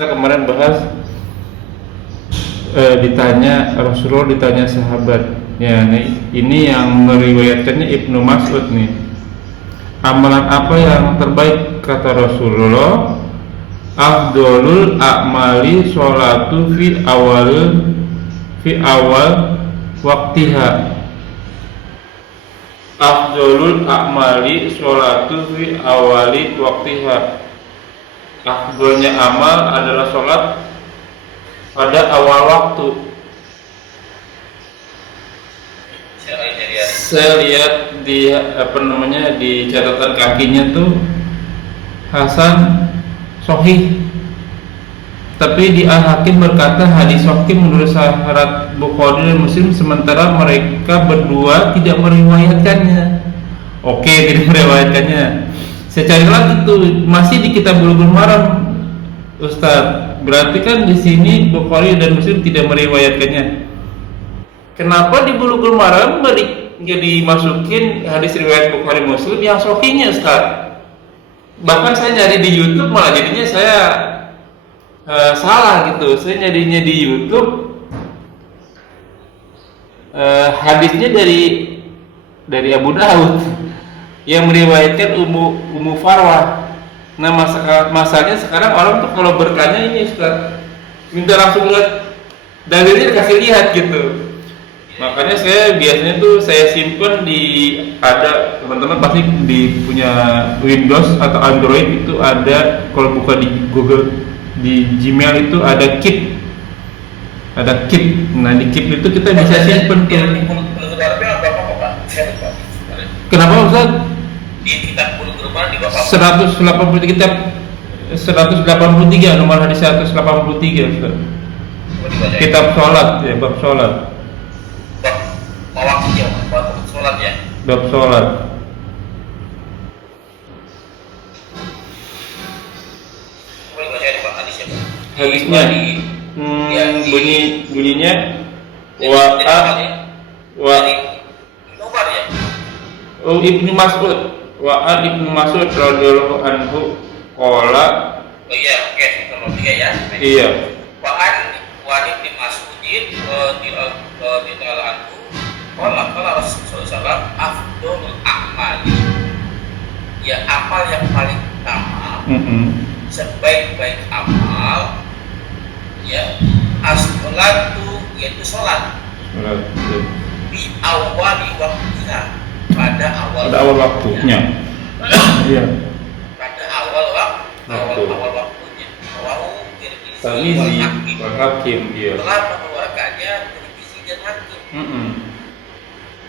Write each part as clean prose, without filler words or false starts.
kita kemarin bahas Rasulullah ditanya sahabat. Ya, ini yang meriwayatkannya Ibnu Mas'ud nih. Amalan apa yang terbaik kata Rasulullah? Afdolul a'mali sholatu fi awal waktiha. Afdolul a'mali sholatu fi awali waktiha. Afdolnya amal adalah sholat pada awal waktu. Saya lihat di di catatan kakinya tuh Hasan Sohih, tapi di Al-Hakim berkata hadis Sohih menurut syarat Bukhari dan Muslim, sementara mereka berdua tidak meriwayatkannya. Oke, tidak meriwayatkannya. Saya cari lagi tuh, masih di Kitab Bulughul Maram, Ustaz. Berarti kan di sini Bukhari dan Muslim tidak meriwayatkannya. Kenapa di Bulughul Maram jadi masukin hadis riwayat Bukhari Muslim yang Sohihnya, Ustaz? Bahkan saya nyari di YouTube malah jadinya saya salah gitu. Saya nyarinya di YouTube hadisnya dari Abu Daud yang meriwayatkan Ummu Farwah. Nah, masalahnya sekarang orang tuh kalau bertanya ini, Ustaz, minta langsung lihat dalilnya, dikasih lihat gitu. Makanya saya biasanya tuh saya simpen ada teman-teman pasti punya Windows atau Android itu ada, kalau buka di Google di Gmail itu ada Keep. Nah, di Keep itu kita bisa simpen tuh. Kenapa, Ustaz? Di kitab Bulughul Maram di Bapak 183 kitab 183 nomor hadis 183, Ustaz. Kitab sholat ya, bab sholat. Waktunya, bab sholat ya. Bab sholat. Boleh baca di Pak hadisnya, Pak. Hadisnya bunyinya Ibnu Mas'ud Ibnu Mas'ud radhiyallahu anhu qala. Oh iya, oke, nomor 3 ya. Iya. Wa Ibnu Mas'udin radhiyallahu anhu qala Rasulullah sallallahu afdhalul a'mali, ya amal yang paling utama, sebaik-baik amal ya as-sholatu, yaitu sholat di awali waktunya, pada awal waktunya. Iya. Pada awal waktunya. Tirmizi wal Hakim, dia telah mengeluarkannya Tirmizi dan Hakim.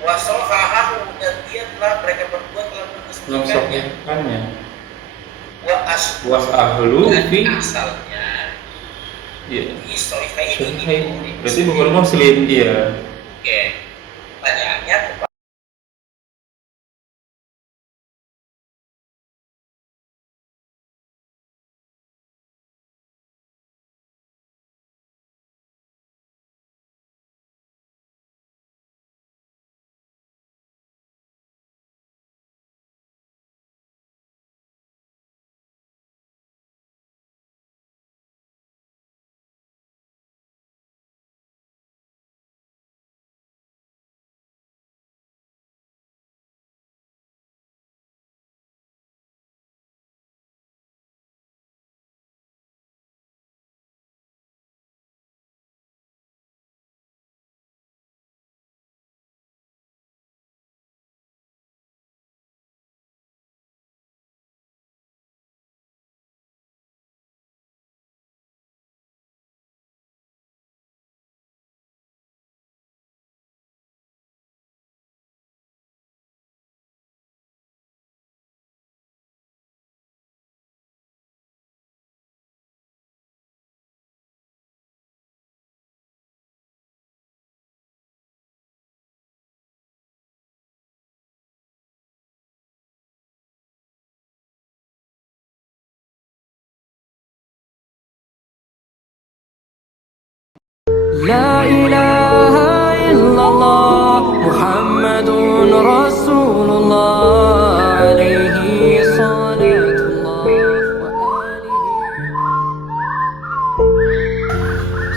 Wasohahahu, dan dia mereka berdua telah mengesahkannya. Was ahlu fi asalnya. Iya. Ini berarti bukan Muslim dia. Oke. Pertanyaannya La ilaha illallah Muhammadun Rasulullah alaihi salatullah wa alihi.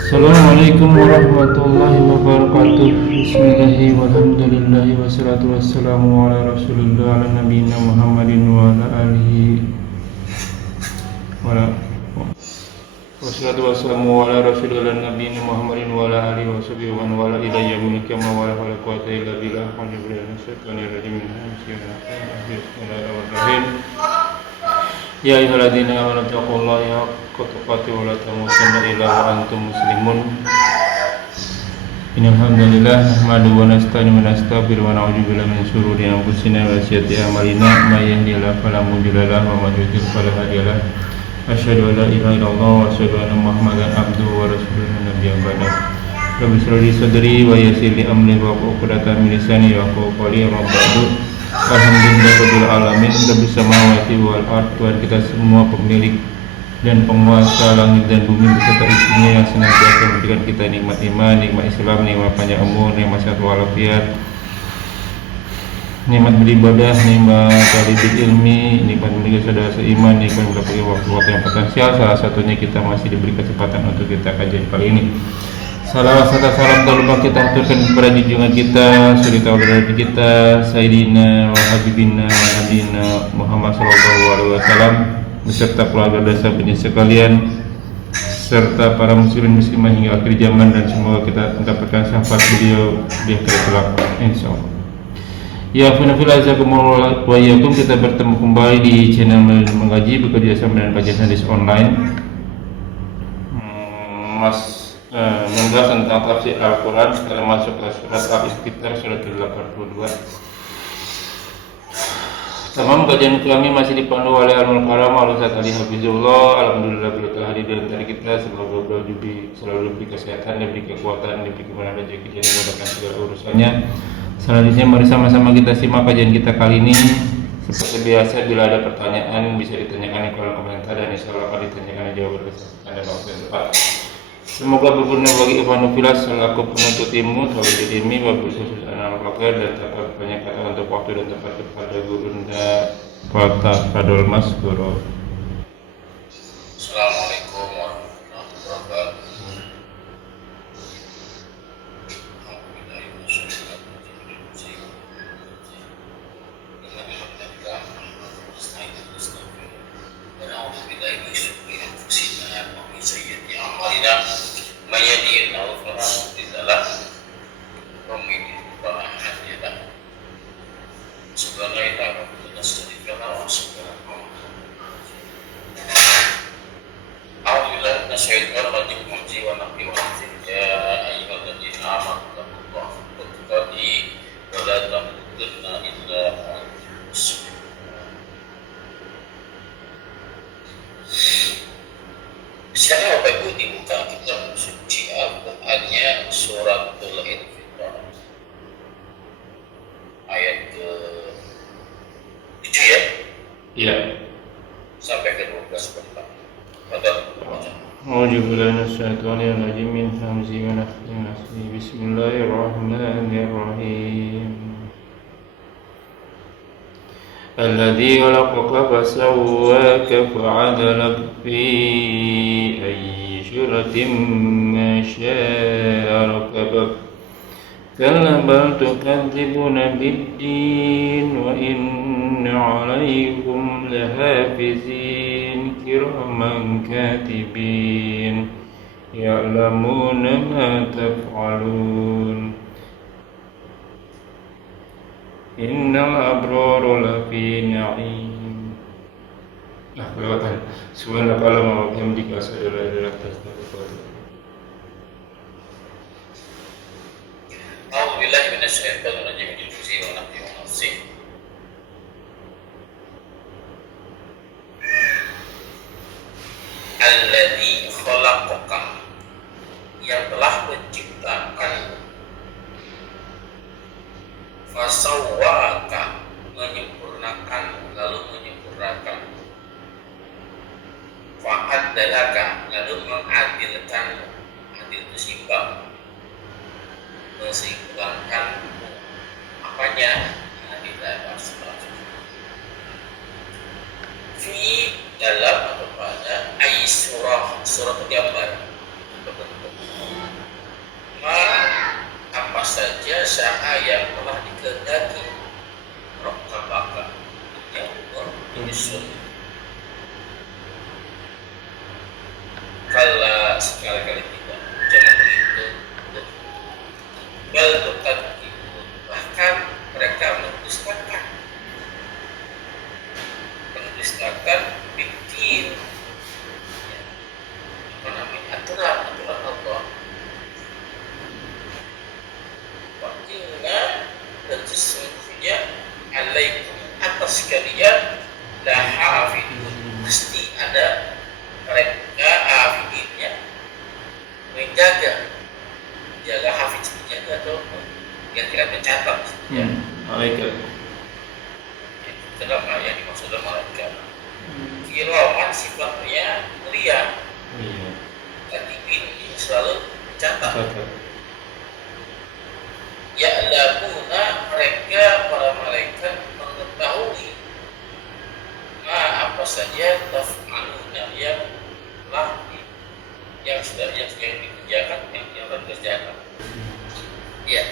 Assalamualaikum warahmatullahi wabarakatuh. Bismillahi walhamdulillahi wassalatu wassalamu ala rasulillah ala nabiyina Muhammadin wa ala alihi wassalatu wassalamu ala rasulillah nabiyina Muhammadin wa ala alihi wa sahbihi wa man wala ila yaumil qiyamah wa la quwwata illa billah wa bismillahirrahmanirrahim. Ya ayyuhalladzina amanu taqullaha haqqa tuqatih wa la tamutunna illa wa antum muslimun. Innal hamdalillah nahmaduhu wa nasta'inu wa nastaghfiruhu wa na'udzu billahi min shururi anfusina wa sayyiati a'malina may yahdihillahu fala mudilla lahu wa may yudlil fala hadiya lahu. Asyhadu an la ilaha illallah wa asyhadu anna Muhammadan abduhu wa rasuluhu nabiyyan ba'da. Rabbi shrah li sadri wa yassir li amri wahlul 'uqdatam min lisani yafqahu qawli. Amma ba'du. Alhamdulillahirabbil alamin, Rabbis samawati wal ardh. Tuhan kita semua, pemilik dan penguasa langit dan bumi beserta isinya, yang senantiasa memberikan kita nikmat iman, nikmat Islam, nikmat panjang umur, nikmat sehat walafiat, nikmat beribadah, nikmat talibul ilmi, nikmat memiliki saudara seiman, nikmat mendapatkan waktu-waktu yang potensial. Salah satunya kita masih diberi kesempatan untuk kita kajian kali ini. Salam tak lupa kita aturkan kepada junjungan kita, suri tauladan kita, Sayyidina wa Habibina wa Nabina Muhammad sallallahu alaihi wasallam, beserta keluarga dan sahabatnya sekalian, serta para muslimin muslimah hingga akhir zaman, dan semoga kita mendapatkan syafaat beliau di akhirat kelak, insyaallah. Ya funafil azakumullah wa iyyakum, kita bertemu kembali di channel mengaji bekerja sama dengan kajian hadis online. Membahas tentang tafsir Al-Quran. Sekarang masuk ke surat Al-Istighfar, surat ke-82. Tamam kajian kami masih dipandu oleh Al-Mul Karam Al-Ustaz Ali Hafizullah. Alhamdulillah beliau telah hadir di antara kita. Semoga beliau selalu diberi kesehatan, diberi kekuatan, diberi kemudahan rezeki, dan dimudahkan segala urusannya. Selanjutnya mari sama-sama kita simak kajian kita kali ini. Seperti biasa, bila ada pertanyaan bisa ditanyakan di kolom komentar, dan insyaallah akan ditanyakan jawaban pada waktu yang tepat. Semoga berguna bagi Ibnu Filas selaku penuntut ilmu, talibul ilmi, wabil khusus anak al-fakir, dan dapat banyak kata untuk waktu dan tempat kepada gurunda Fadol Maskuro. Assalamualaikum warahmatullahi wabarakatuh. Sekarang Bapak Ibu dibuka kitab suci Al-Qur'annya suratul Infitar ayat ke-7 ya? Iya. Sampai ke-12 Bapak. Padahal A'udzubillahi minasyaitonir rajim, min hamzihi wa nafthihi wa nafthihi. Bismillahirrahmanirrahim. الذي خلقك فسواك فعدلك في أي سورة ما شاء ركبك كلا بل تكذبون بالدين وإن عليكم لحافظين كراما كاتبين يعلمون ما تفعلون Innal abrara lafi na'im. Nah, kelewatan. Subhanallah wa bihamdika asyhadu an la ilaha illa anta astaghfiruka wa atubu ilaik. A'udzu billahi minasyaitonir rajim. Bismillahirrahmanirrahim. Wa nafsi wa nafsi. Alladzi khalaqaka, yang telah menciptakan, fasawwaka, menyempurnakan, lalu menyempurnakan, fa'adalaka, lalu mengadilkan, adil itu seimbang, menseimbangkan apanya, adillah fi dalam atau pada surah, surah itu gambar, bentuk saja sya'a yang telah dikehendaki rokkabaka yang menyusun. Kala sekali-kali tidak, jangan begitu. Bal tukadzibun, bahkan mereka mendustakan bikin aturan Allah. Wa inna, dan sesungguhnya alaikum atas kalian lahafidun, pasti ada mereka hafidinnya menjaga hafid menjaga atau yang tidak mencatat ya. Malaikat. Dalam ayat dimaksud malaikat. Kiraman sifatnya mulia. Iya. Katibin yang selalu mencatat. Catat. Ya'lamuna, mereka para malaikat mengetahui apa saja taf'aluna yang sudah dikerjakan, yang dikerjakan. Ya.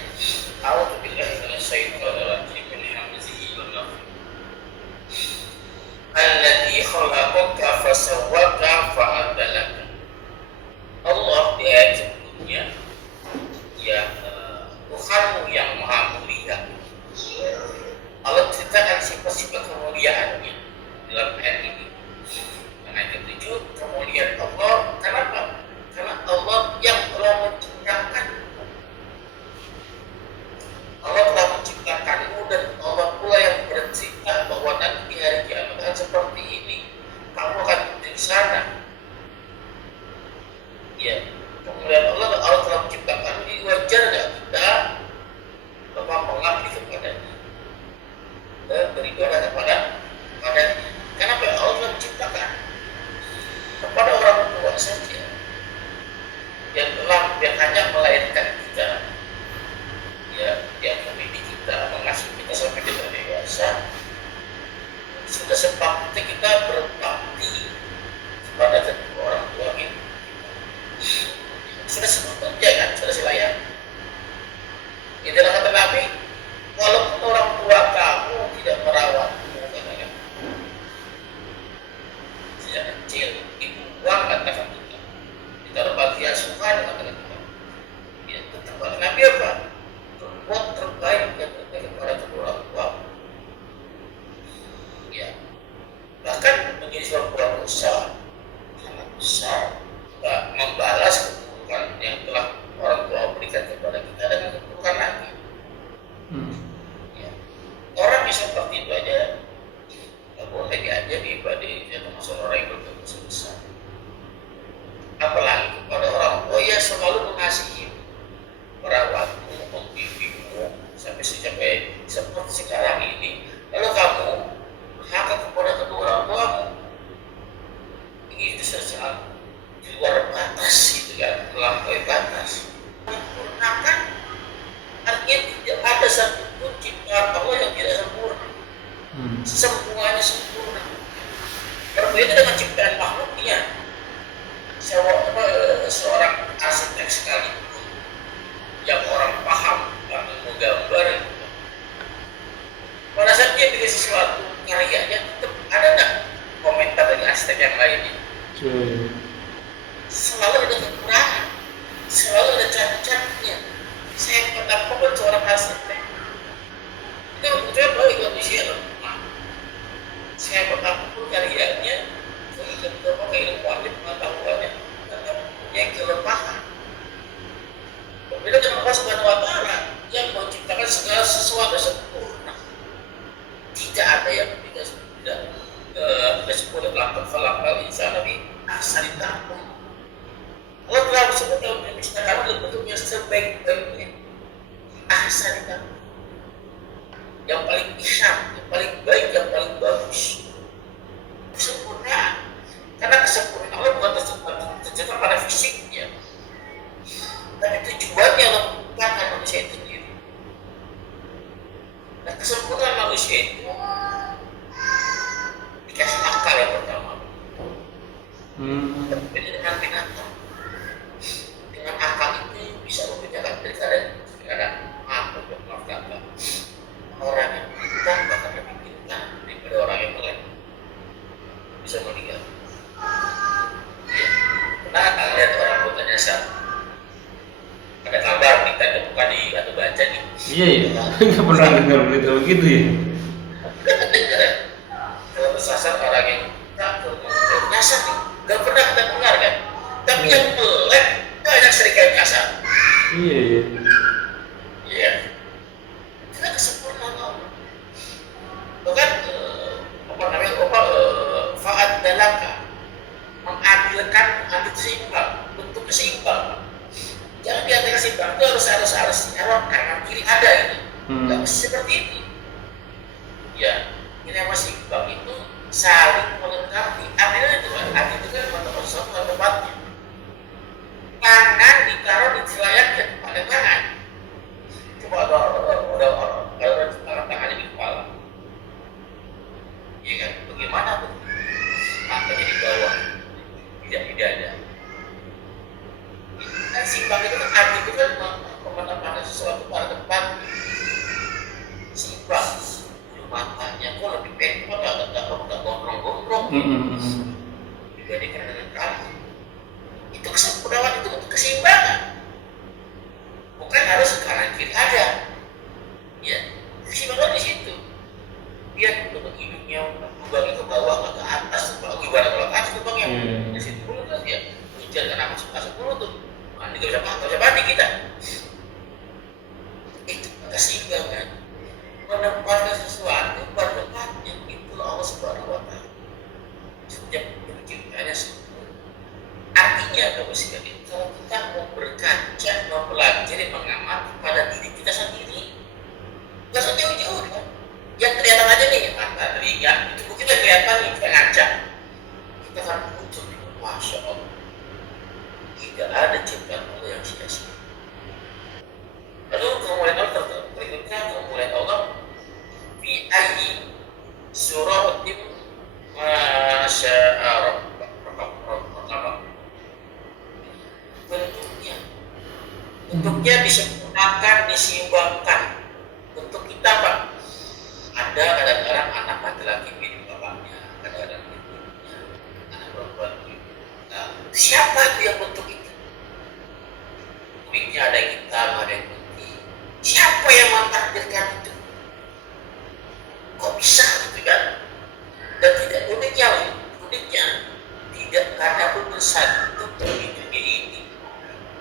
A'udzu billahi minasyaitonir rajim min hamzihi wa nafthihi. Alladzi khalaqaka fasawwaka fa'adalaka. Allah di ayat sebelumnya yang Tuhanmu yang maha mulia. Allah ceritakan sifat-sifat kemuliaannya dalam ayat ini. Ayat ke-7, kemuliaan Allah. Kenapa? Karena Allah yang telah menciptakan. Allah telah menciptakanmu dan Allah pula yang bercerita bahwa nanti di hari kiamat akan seperti ini. Kamu akan di sana. Ya, kemuliaan Allah telah menciptakan. Ini wajar nggak kita mengabdi kepadanya, beribadah kepadanya. Kenapa Allah telah menciptakan kepada orang tua saja yang hanya melahirkan kita, ya, yang mendidik kita, mengasuh kita sampai kita dewasa. Sudah sepatutnya kita berbakti kepada kedua orang tua ini. Sudah sepatutnya kan, sudah selayak. Di dalam kata Nabi, walaupun orang tua kamu tidak merawatmu, katanya, sejak kecil dibuang, katakan kita, ditaruh bagi asuhan, katakan kita, ya tetap Nabi apa? Berbuat terbaik kepada kedua orang tua. Ya, bahkan menjadi sebuah dosa sangat besar, membalas keburukan yang telah orang tua berikan kepada kita dengan keburukan lagi. Ya. Orang yang seperti itu aja nggak boleh diajari pada dia termasuk orang yang berdosa besar. Apalagi kepada orang tua yang selalu mengasihi, merawatmu, membimbingmu sampai seperti sekarang ini. Lalu kamu berhak kepada kedua orang tuamu, ini itu sangat di luar batas, itu kan, melampaui batas. Menyempurnakan artinya tidak ada satupun ciptaan Allah yang tidak sempurna. Semuanya sempurna. Berbeda dengan ciptaan makhluknya. Seorang arsitek sekalipun yang orang paham yang menggambar itu, pada saat dia bikin sesuatu karyanya tetap ada nggak komentar dari arsitek yang lainnya? Selalu ada kekurangan, selalu ada cacat-cacatnya. Saya apa pun seorang arsitek itu betul baik kondisi lemah. Saya apapun karyanya, keilmuannya, pengetahuannya, tetap punya kelemahan. Berbeda dengan Allah Subhanahu wa Ta'ala yang menciptakan segala sesuatu sempurna. Tidak ada yang tidak sempurna. Lakon falakal insan nabi asal takum. Allah telah disebut dalam menciptakan bentuknya sebaik-baiknya. Asal takum. Yang paling ihsan, yang paling baik, yang paling bagus. Sempurna. Karena kesempurnaan Allah bukan terjadi pada fisiknya, tapi tujuannya Allah menciptakan manusia itu sendiri. Nah, kesempurnaan manusia itu dikasih akal yang pertama. Berbeda dengan binatang. Dengan akal itu bisa membedakan perkara. Iya ya, nggak pernah dengar berita begitu ya. Kalau tersasar orang yang takut, nyasar nih, nggak pernah kita dengar kan. Tapi yang melek banyak serikaya nyasar. Iya ya. Iya. Karena kesempurnaan Allah. Bahkan apa namanya? Faat dalaka mengadilkan adil seimbang, bentuk seimbang. Jangan diantara seimbang itu harus kanan kiri ada gitu. Nggak mesti seperti itu. Ya, ini yang masih seimbang itu saling melengkapi. Adil itu kan, adil itu kan menentukan sesuatu pada tempatnya. Tangan ditaruh di selayaknya pada tangan. Coba ada tangannya di kepala. Iya kan? Bagaimana tuh? Matanya di bawah, tidak ada. Nah, seimbang itu kan adil itu kan menempatkan sesuatu pada tempat. Seimbang. Matanya kok lebih pendek, nggak gondrong-gondrong dibandingkan dengan kaki. Itu kesempurnaan itu untuk keseimbangan, bukan harus kanan kiri ada. Ya, keseimbangan di situ. Dia untuk hidungnya lubangnya ke bawah atau ke atas, gimana kalau ke atas lubangnya di situ dulu kan ya. Hujan karena masuk dulu tuh, mandi nggak bisa mandi kita. Itu keseimbangan. Menempatkan sesuatu pada tempatnya, itulah Allah Subhanahu wa Ta'ala. Sejak penciptaannya sempurna. Artinya kalau kita mau berkaca, mempelajari, mengamati pada diri kita sendiri, nggak usah jauh-jauh kan? Yang kelihatan aja nih, mata, telinga, itu kita kelihatan nih, kita ngaca. Kita akan muncul, Masya Allah. Tidak ada ciptaan Allah yang sia-sia. Lalu kemudian Allah berikutnya, kemudian Allah fi ayyi suratin masya'a rabbak. Bentuknya disempurnakan, diseimbangkan. Bentuk kita Pak, ada kadang-kadang anak laki-laki mirip bapaknya, kadang-kadang ibunya, anak perempuan mirip. Nah, siapa itu yang bentuk itu? Kulitnya ada yang hitam, ada yang putih. Siapa yang mentakdirkan itu? Kok bisa gitu kan? Dan tidak uniknya tidak karena pun satu begitu ini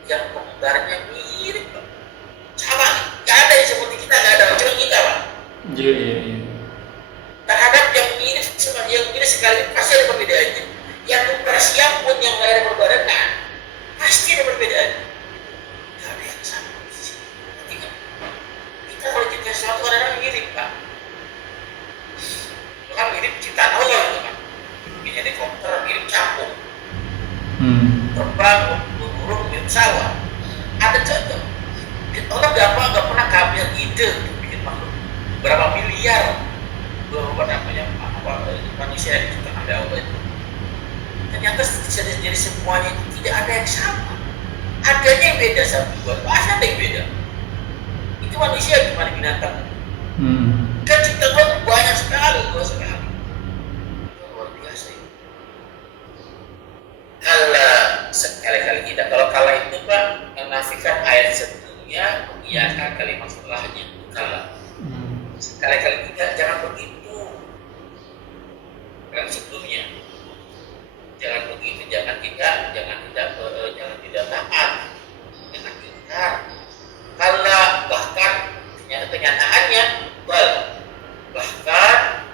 yang penggambarnya mirip Pak. Sama, nggak ada yang seperti kita, nggak ada cuma kita Pak. Iya. Terhadap yang mirip sekali pasti ada perbedaannya. Yang siap pun yang lahir berbarengan pasti ada perbedaan. Nggak ada yang sama. Kita kalau kita sesuatu kadang-kadang mirip Pak. Kan mirip ciptaan Allah gitu kan. Ini helikopter mirip capung. Terbang burung mirip pesawat. Ada contoh. Allah nggak pernah kehabisan ide untuk bikin makhluk. Berapa miliar manusia yang diciptakan oleh Allah itu. Ternyata jadi semuanya itu tidak ada yang sama. Adanya yang beda satu dua, pasti ada yang beda. Itu manusia gimana binatang? Kan ciptaan Allah banyak sekali, luas sekali. Luar biasa itu. Sekali-kali kita kalau kalah itu Pak menafikan ayat sebelumnya, mengiyakan kalimat setelahnya. Kalah. Sekali-kali kita jangan begitu. Kan sebelumnya. Jangan begitu, jangan tidak taat, jangan ingkar. Kalau bahkan kenyataannya bahkan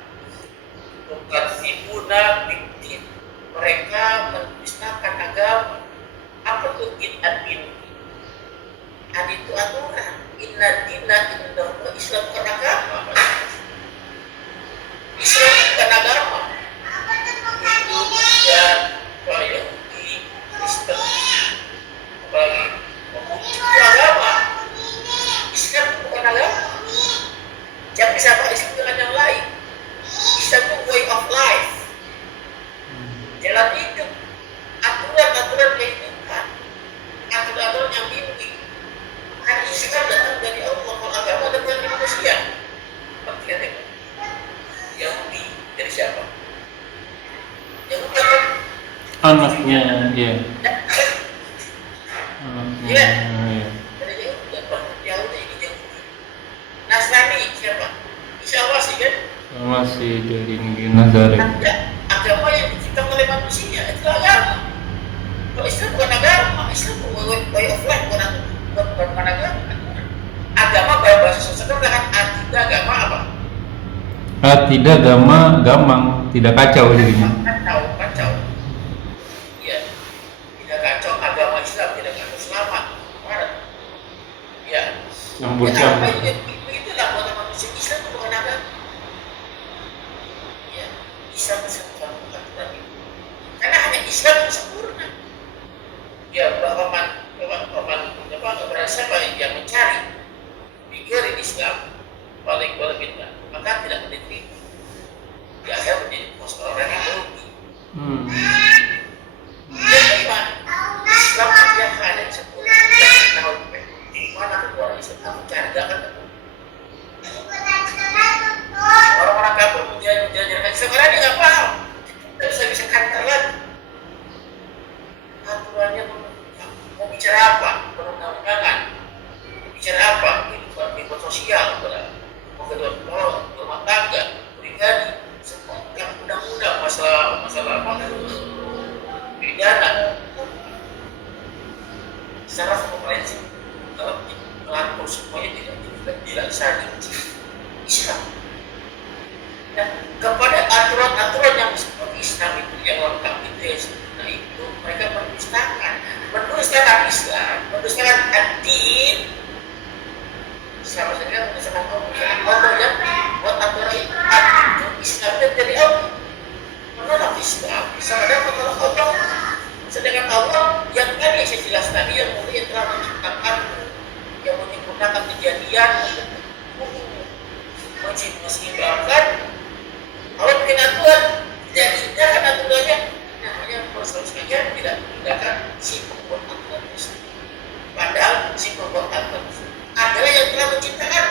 bukan sibuna bikin mereka mendustakan agama. Apa tuh bid'ah ini? Ada itu aturan. Inna dina indallahi Islam bukan agama. Islam bukan agama. Dan Yahudi, Kristen, apalagi itu agama. Islam bukan agama. Jangan bisa pakai Islam dengan yang lain. Islam itu way of life, jalan hidup, aturan kehidupan, aturan yang bimbing. Kan Islam datang dari Allah, kalau agama datang dari manusia. Seperti itu. Yahudi dari siapa? Yahudi kan Anaknya, ya. Iya. Dari Yahudi ini Yahudi. masih dari negeri Nazaret. Ada agama yang diciptakan oleh manusia, itu agama. Kalau Islam bukan agama, Islam way of life, bukan agama. Agama bahasa sesuatu dengan akidah agama apa? Tidak gamang, tidak kacau jadinya. Kacau. Ya, tidak kacau agama Islam, tidak kacau selamat. Ya. Campur-campur. Begitulah buat manusia Islam itu bukan agama. Ya, Islam itu bukan aturan itu. Karena hanya Islam yang sempurna. Ya, siapa yang mencari pikiran Islam paling kita, maka tidak meneliti di akhir menjadi orang yang merugi. Dan bagaimana Islam yang hanya 10 tahun di mana orang Islam mencari jangan orang-orang kafir menjajarkan sekarang dia nggak paham, tidak bisa kantor lagi aturannya. Mau bicara apa? Perundang-undangan. Bicara apa? Kehidupan sosial, rumah tangga, pribadi, semua yang undang-undang, masalah pidana. Secara komprehensif, kalau melangkul semuanya tidak bisa diuji Islam. Dan kepada aturan-aturan yang seperti Islam itu yang lengkap itu ya, nah itu mereka mendustakan Islam, mendustakan ad-din. Sama saja mendustakan Allah yang buat aturan ad-din Islam dan dari Allah menolak Islam, sama dengan menolak Allah. Sedangkan Allah yang tadi saya jelas tadi yang mulia telah menciptakan, yang menyempurnakan kejadian, menyeimbangkan. Allah bikin aturan, tidak diindahkan aturannya. Namanya proses kajian tidak diindahkan si pembuat aturan tersebut. Padahal si pembuat aturan adalah yang telah menciptakan.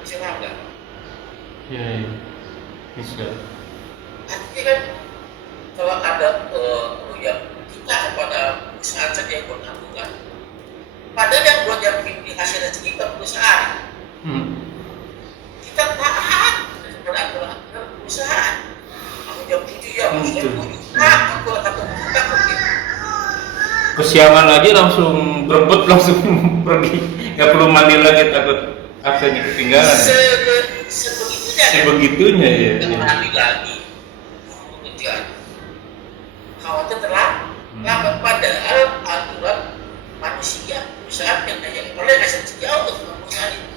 Bisa paham nggak? Ya, bisa. Artinya kan kalau ada yang kita kepada perusahaan saja yang buat aturan, padahal yang buat yang bikin hasil rezeki kita perusahaan. Kita taat kepada aturan perusahaan. Aku jam 7 ya, aku jam 7. Takut kalau kata takut gitu. Kesiangan aja langsung berebut langsung pergi, nggak perlu mandi lagi takut absennya ketinggalan. Sebegitunya ya. Nggak mandi lagi. Kemudian khawatir terlambat padahal aturan manusia perusahaan yang hanya oleh hasil sejauh untuk perusahaan itu.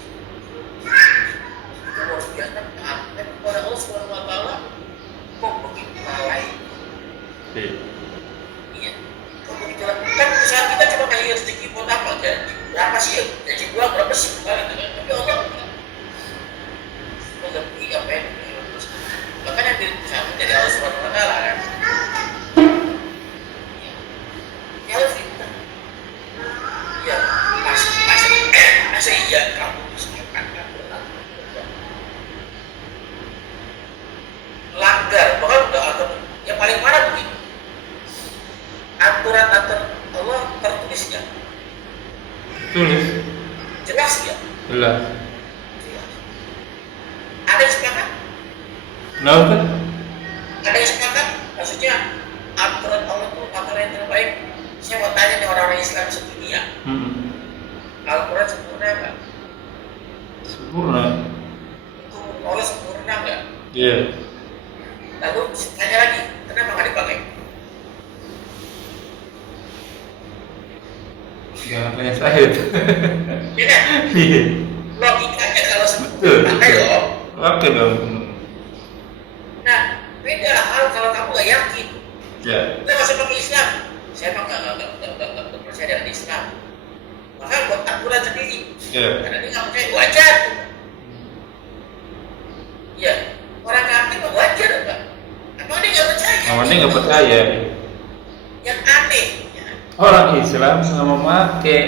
Harus biasa taat kepada Allah Subhanahu wa taala kok begitu lain. Iya. Kok begitu kan perusahaan kita cuma kayak rezeki buat apa kan? Berapa sih gaji gua berapa sih kali itu kan? Tapi Allah lebih apa yang makanya dari perusahaan dari Allah Subhanahu wa taala kan. Ya harus kita. Ya masa iya kamu langgar, bahkan udah atur yang paling parah begini, aturan-aturan Allah tertulis ya, Tulis. jelas ya, Jelas. ada yang sepakat? Kenapa? Ada yang sepakat? Maksudnya aturan Allah itu aturan yang terbaik. Saya mau tanya nih orang-orang Islam sedunia, Al-Quran sempurna nggak? Sempurna. Hukum Allah sempurna nggak? Iya. Lalu tanya lagi, kenapa nggak dipakai? Jangan tanya saya. Ya kan? Iya. Logikanya kalau Betul. sempurna, pakai loh. Oke dong. Nah, beda hal kalau kamu nggak yakin. Ya. Kita masuk ke Islam. Saya emang nggak percaya dengan Islam. Maka buat aturan sendiri. Ya. Karena dia nggak percaya wajar. Ya, orang kafir mah wajar enggak? Apa dia nggak percaya? Namanya nggak percaya. Yang aneh. Ya. Orang Islam nggak memakai,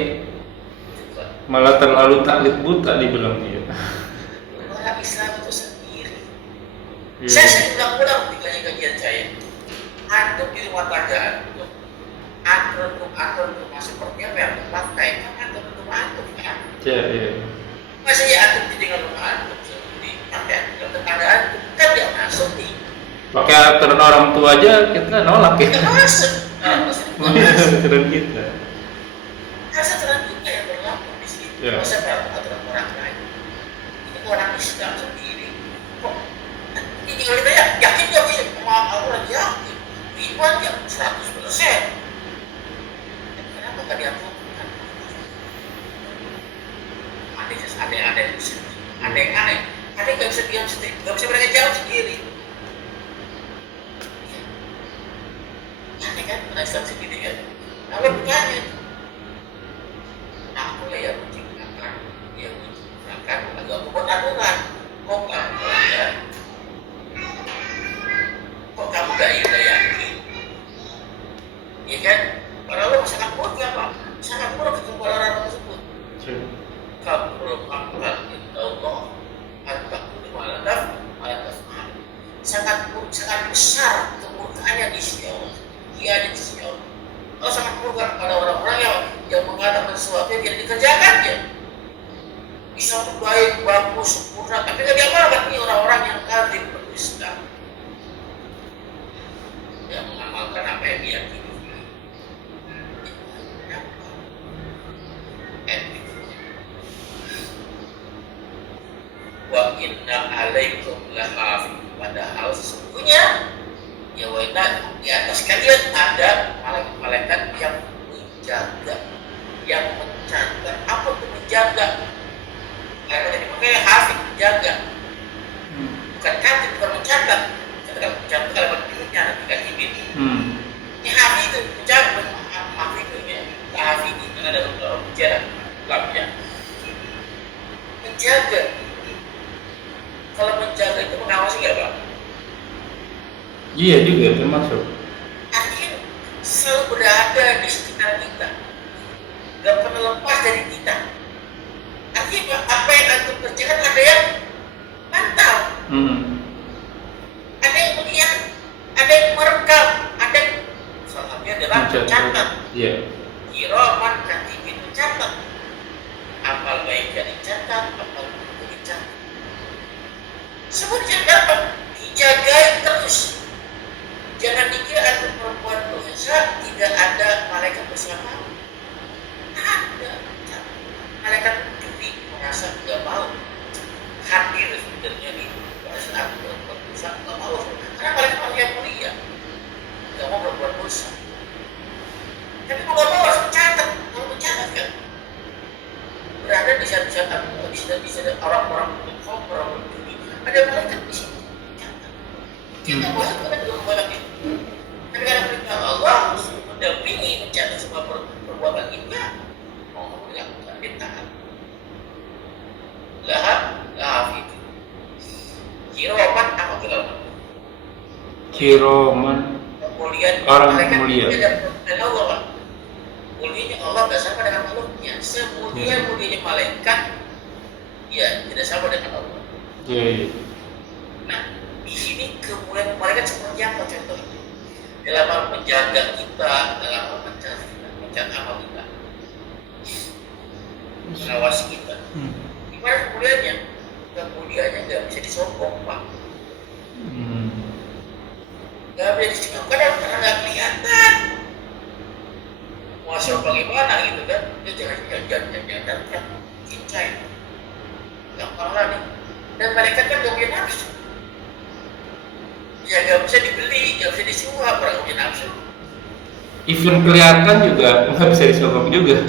malah terlalu taklid buta dibilang dia. Orang Islam itu sendiri. Iya. Saya sering ulang-ulang di kajian saya. Antum di rumah tangga antum, aturan seperti apa yang dipakai kan antum kan? Ya, iya. Masa ya antum ditinggal rumah antum dipakai tetangga antum kan dia masuk nih. Pakai aturan orang tua aja kita nolak ya. Kita masuk. Aturan kita. Rasa aturan kita yang berlaku di situ. Ya. Masa berlaku aturan orang lain. Ini orang Islam sendiri. Kok ini tinggal kita yakin dia bisa Allah yakin. Iman yang 100%. Kenapa gak diaturkan? Aneh-aneh. Ada yang gak bisa diam sendiri, gak bisa mereka jawab sendiri. Aneh kan, orang Islam sendiri kan. Lalu bertanya, aku lah yang menciptakan, lalu aku buat aturan. Kok kamu gak yakin? Iya kan? Padahal lo sangat buruk ya Pak, sangat buruk kepada orang tersebut. Kamu belum melakukan Allah, antakun maladaf, sangat buruk, sangat besar kemurkaannya di sisi Allah. Dia di sisi Allah. Allah sangat murka kepada orang-orang yang mengatakan sesuatu yang tidak dikerjakannya. Bisa baik, bagus, sempurna, tapi tidak diamalkan. Ini orang-orang yang kafir berdusta, yang mengamalkan apa yang diyakini. Wa inna alaikum lahafidh, padahal sesungguhnya ya wa'inna di atas kalian ada malaikat yang menjaga, yang mencatat. Apa itu menjaga? Malaikat ini makanya hafidh, menjaga, bukan katib, bukan mencatat. Katakan mencatat kalau bentuknya nanti kan ini. Ini hafidh itu menjaga, hafidh itu ya, hafidh itu ada dalam sejarah labnya menjaga. Kalau menjaga itu mengawasi nggak Pak? Iya juga termasuk. Artinya selalu berada di sekitar kita, nggak pernah lepas dari kita. Artinya apa yang antum kerjakan ada yang pantau, ada yang melihat, ada yang merekam, ada yang salah satunya adalah mencatat. Iya. Kiraman katibin mencatat. Amal baiknya dicatat, amal buruknya dicatat. Semua dicatat, dijagai terus. Jangan dikira antum perempuan dosa tidak ada malaikat bersama. Ada. Malaikat judi merasa tidak mau hadir sebenarnya di saat berbuat dosa, tidak mau. Karena malaikat yang mulia tidak mau berbuat dosa. Tapi mau nggak mau harus mencatat, mau mencatat kan? Berada di saat orang-orang berjudi, ada malaikat di sini. Kita buat kita belum banyak itu. Tapi karena perintah Allah mendampingi mencatat semua perbuatan kita, mau melakukan bintang. Lahaf itu. Kiraman apa kiraman? Kiraman. Kemudian Orang malaikat mulia. Dan Allah. Mulianya Allah tidak sama dengan makhluknya. Semulia-mulianya malaikat, ya tidak sama dengan Allah. Iya. Nah, di sini kemuliaan malaikat seperti apa contohnya? Dalam hal menjaga kita, dalam hal menjaga amal kita, mengawasi kita. Gimana kemuliaannya? Kemuliaannya nggak bisa disombong, Pak. Nggak bisa disombong karena nggak kelihatan. Mau sombong bagaimana gitu kan? Dia jangan cincai. Gampang lah nih. Dan malaikat kan nggak punya nafsu. Ya nggak bisa dibeli, nggak bisa disuap, orang punya nafsu. Even kelihatan juga nggak bisa disokong juga.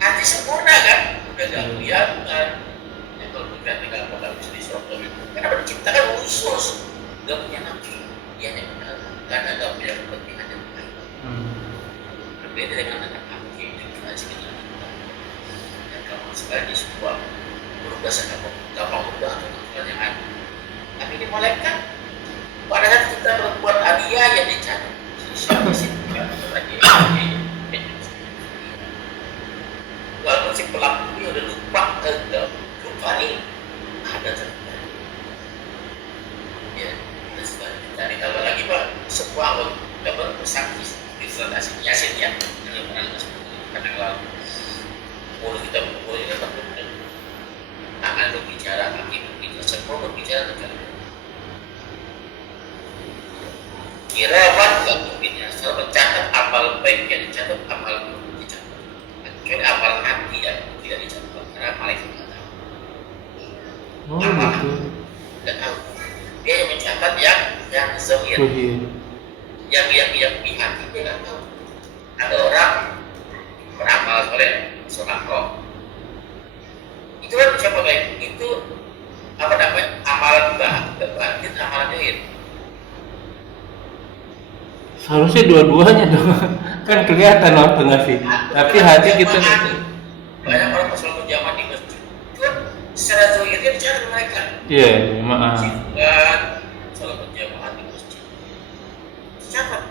Hati sempurna kan, udah nggak kelihatan. Ya kalau kelihatan nggak bisa disokong. Karena diciptakan khusus, nggak punya nafsu. Dia karena nggak punya kepentingan yang baik. Berbeda dengan anak hakim yang jelas kita. Dan kamu sekali sebuah berubah sangat gampang berubah untuk pertanyaan. Tapi ini malaikat pada saat kita berbuat aliyah yang dicatat. Siapa sih yang walaupun si pelaku ini udah lupa nih ada cerita. Ya, terus cari tahu lagi Pak, sebuah dapat bersaksi di Yasin ya, yang pernah kadang lalu. mulut kita mulut kita takut, tangan berbicara, kaki berbicara, semua berbicara dengan kiraman gak mungkin ya. Selalu mencatat amal baik yang dicatat, amal buruk dicatat. Kecuali amal hati yang tidak dicatat karena malaikat tidak tahu. Oh gitu. Tidak tahu. Dia yang mencatat yang zahir. Yang di hati dia nggak tahu. Ada orang beramal soleh, sedekah. Itu kan siapa baik? Itu apa namanya? Amalan batin, amalan zahir. Seharusnya dua-duanya dong. Kan kelihatan waktu ngasih. Tapi hati kita banyak orang selalu berjamaah di masjid. Itu kan secara zahirnya dicatat mereka. iya, maaf. Dan selalu berjamaah di masjid. Dicatat.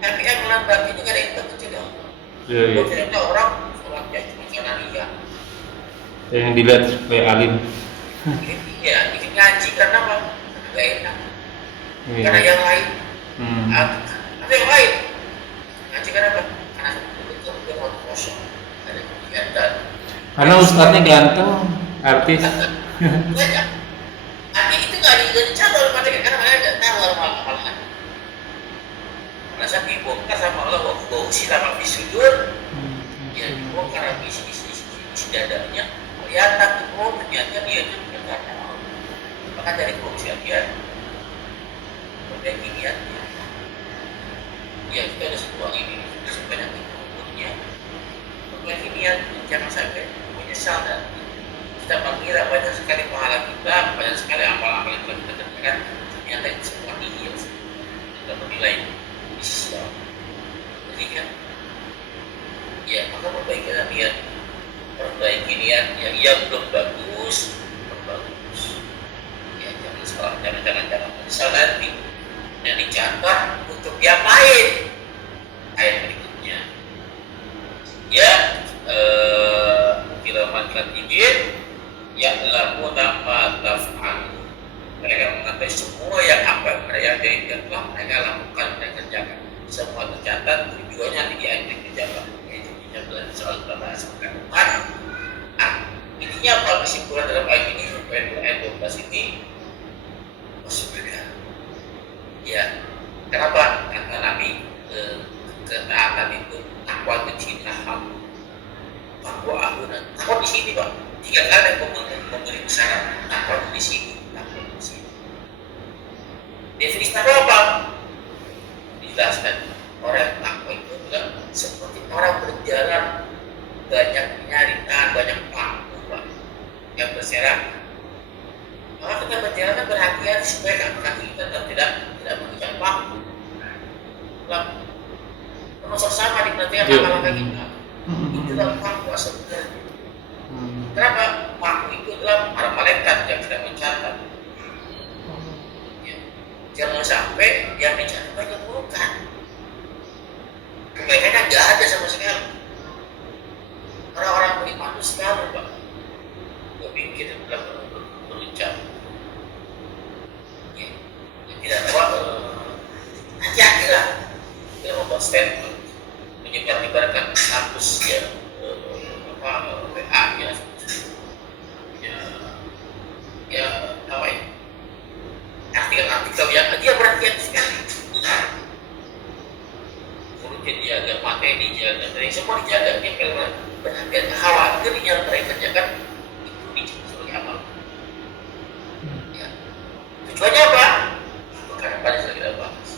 Tapi amalan batin juga ada yang terkecil. Iya. Ternyata orang sholatnya cuma karena dia. Yang dilihat supaya alim. Iya, ingin ngaji karena apa? Gak enak. Iya. Karena yang lain. Ada yang lain. Ngaji karena apa? Karena betul dia mau kosong. Ada kegiatan. Karena ustadznya ganteng, artis. Banyak. Tapi itu nggak dicatat oleh mereka karena mereka nggak tahu amalan. Merasa dibongkar sama Allah, bau silama bisujud. Ya dibongkar isi dadanya. Kelihatan tuh, ternyata dia itu nggak tahu. Maka dari keusiaan perbaiki niatnya. Ya kita ada sebuah ini supaya nanti kemudiannya perbaiki niat, jangan sampai menyesal dan kita mengira banyak sekali pahala kita, banyak sekali amal-amal yang telah kita kerjakan, ternyata itu semua niat kita menilai di sisi Allah. Jadi kan, ya maka perbaikilah niat, perbaiki niat yang belum bagus, perbagus. Ya jangan salah, jangan menyesal nanti. Yang dicatat untuk yang lain. Ayat berikutnya ya kiraman katibin ya'lamuna ma taf'alun. Mereka mengetahui semua yang apa yang telah mereka lakukan, mereka kerjakan. Semua tercatat, tujuannya nanti di ayat berikutnya yaitu dicatat soal pembahasan umat. Intinya apa kesimpulan dalam ayat ini sampai ayat 12 ini? Maksudnya ya, kenapa? Karena Nabi ketaatan itu takwa itu cinta Allah. Takwa ahunan. Takwa di sini Pak. 3 kali memberi syarat. Takwa di sini. Takwa di sini. Definisi takwa apa? Dijelaskan. Orang takwa itu adalah seperti orang berjalan banyak nyari banyak paku Pak yang berserakan. Maka kita berjalan berhati-hati supaya kaki kita tidak menginjak paku. Termasuk sama diperhatikan langkah kita. Itulah paku sebenarnya. Kenapa? Paku itu adalah para malaikat yang sedang mencatat. Ya. Jangan sampai yang dicatat mereka bukan. Kebaikannya nggak ada sama sekali. Orang-orang beriman itu sekali Pak. Berpikir dalam berucap. Tidak tahu hati-hati lah kita membuat statement menyebarkan status ya WA ya apa ya artikel yang dia berhati-hati sekali mulutnya dijaga, matanya dijaga, dari semua dijaga. Dia kalau berhati-hati khawatir yang mereka kerjakan itu dicatat sebagai amal. Ya. Tujuannya apa? Karena pada saat kita bahas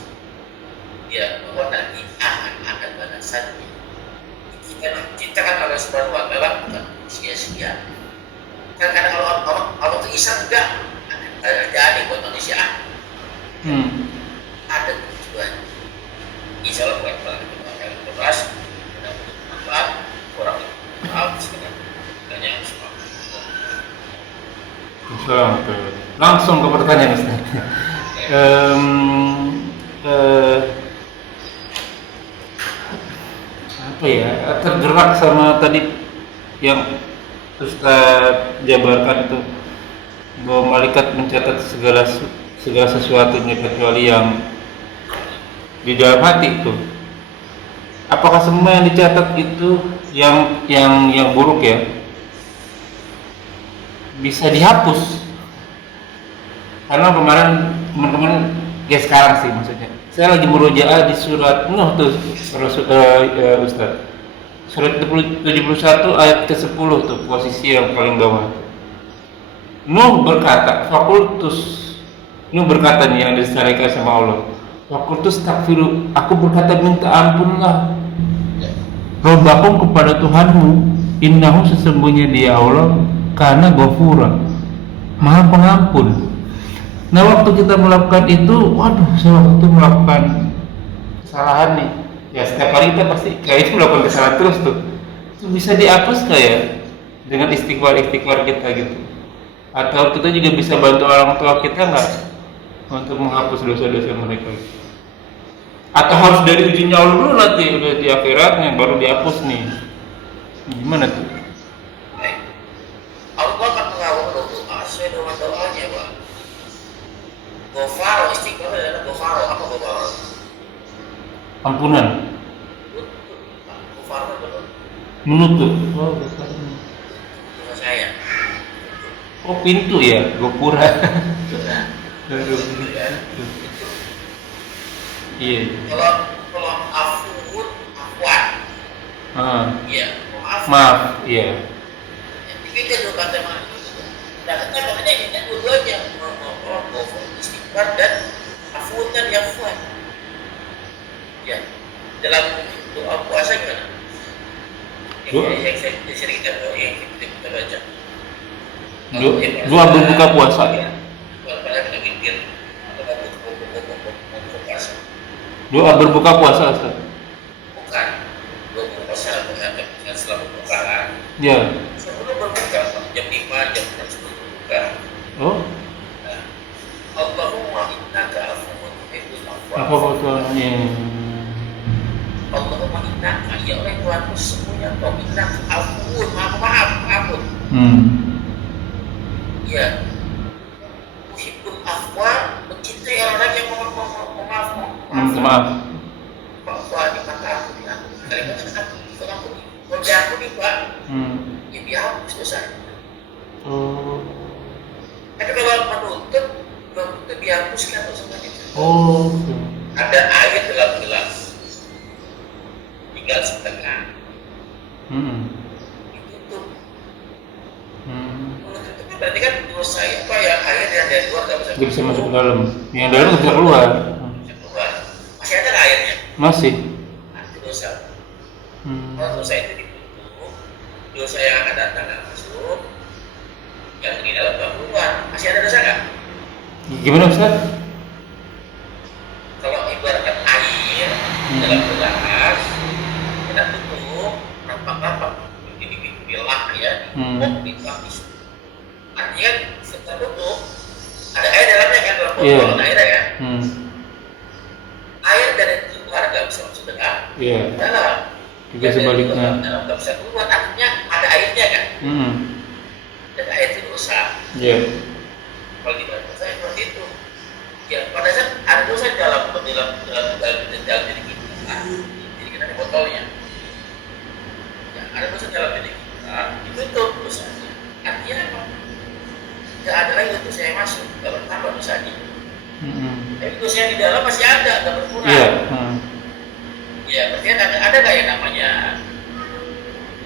ya bahwa nanti akan balasannya kita diciptakan oleh Subhanahu wa Ta'ala bukan sia-sia. Karena kalau Allah itu iseng enggak ada jadi buat manusia ada tujuan. Insya Allah bukan kita akan bahas mudah-mudahan kurang maaf sekedar tanya semua. Langsung ke pertanyaan Ustaz. Apa ya, tergerak sama tadi yang Ustaz jabarkan itu bahwa malaikat mencatat segala sesuatunya kecuali yang di dalam hati itu. apakah semua yang dicatat itu yang buruk ya bisa dihapus? Karena kemarin teman-teman ya sekarang sih maksudnya saya lagi murojaah di surat Nuh tuh Ustaz, surat 71 ayat ke-10 tuh, posisi yang paling bawah. Nuh berkata, Nuh berkata nih yang disampaikan sama Allah, fakultus takfiru, aku berkata minta ampunlah Rabbakum kepada Tuhanmu, innahu sesungguhnya dia Allah karena ghafura, maha pengampun. Nah waktu kita melakukan itu, waduh saya waktu itu melakukan kesalahan nih ya, setiap hari kita pasti kayak itu melakukan kesalahan terus tuh, itu bisa dihapus kayak dengan istighfar kita gitu, atau kita juga bisa bantu orang tua kita nggak untuk menghapus dosa-dosa mereka, atau harus dari ujinya Allah dulu nanti udah di akhiratnya baru dihapus nih, gimana tuh? Allah akan mengawal doa sesuai dengan doanya, Pak. Gofaro, istighfar adalah gofaro. Apa gofaro? Ampunan, Gofaro betul. menutup. Dosa saya. Oh pintu ya, gopura. Iya. Kalau afuun, afwan. Iya, Maaf, iya. Itu dua kata mana? Nah, kan makanya ini dua-duanya istighfar dan afuun dan yafwan. Ya, dalam doa puasa gimana? Yang saya sering yang kita baca. Doa berbuka puasa. Doa berbuka puasa, Ustaz. Bukan. Doa berbuka puasa bukan setelah berbuka kan? Ya. Sebelum berbuka, jam 5, jam 6 sebelum berbuka. Oh. Allahumma innaka afuwwun tuhibbul afwa. Apa fotonya? Allahumma innaka, ya Allah Tuhanku semuanya kau innaka afuwwun, maaf, ampun. Ya. Tuhibbul afwa, mencintai orang yang memaaf. Bahwa di mata aku kalimat kalau aku diampuni Pak, ya dihapus dosanya. Oh. Tapi kalau menuntut, belum tentu dihapuskan dosanya. Oh. Ada air dalam gelas, tinggal setengah, ditutup. Menutup itu berarti kan dosa apa ya, air yang dari luar nggak bisa masuk ke dalam, yang dalam nggak bisa keluar. Masih ada airnya? Masih. Nah, itu dosa. Kalau dosa itu ditutup, dosa yang akan datang nggak masuk, yang di dalam nggak keluar, masih ada dosa nggak? Gimana Ustaz? Kalau ibaratkan air dalam gelas, kita tutup, nampak-nampak dipilah ya, dipapis. Artinya setelah tutup, ada air dalamnya kan, dalam botol airnya kan? Air dari luar nggak bisa masuk ke dalam. Juga sebaliknya. Dalam nggak bisa keluar, artinya ada airnya kan? Dan air itu dosa. Kalau di dalam dosa seperti itu. Ya, pada saat ada dosa dalam diri kita, jadi kita ada botolnya. Ya, ada dosa dalam diri kita, ditutup dosanya. Artinya apa? Tidak ada lagi dosa yang masuk, tidak bertambah dosanya. Tapi dosa yang di dalam masih ada, nggak berkurang. Ya, berarti ada nggak yang namanya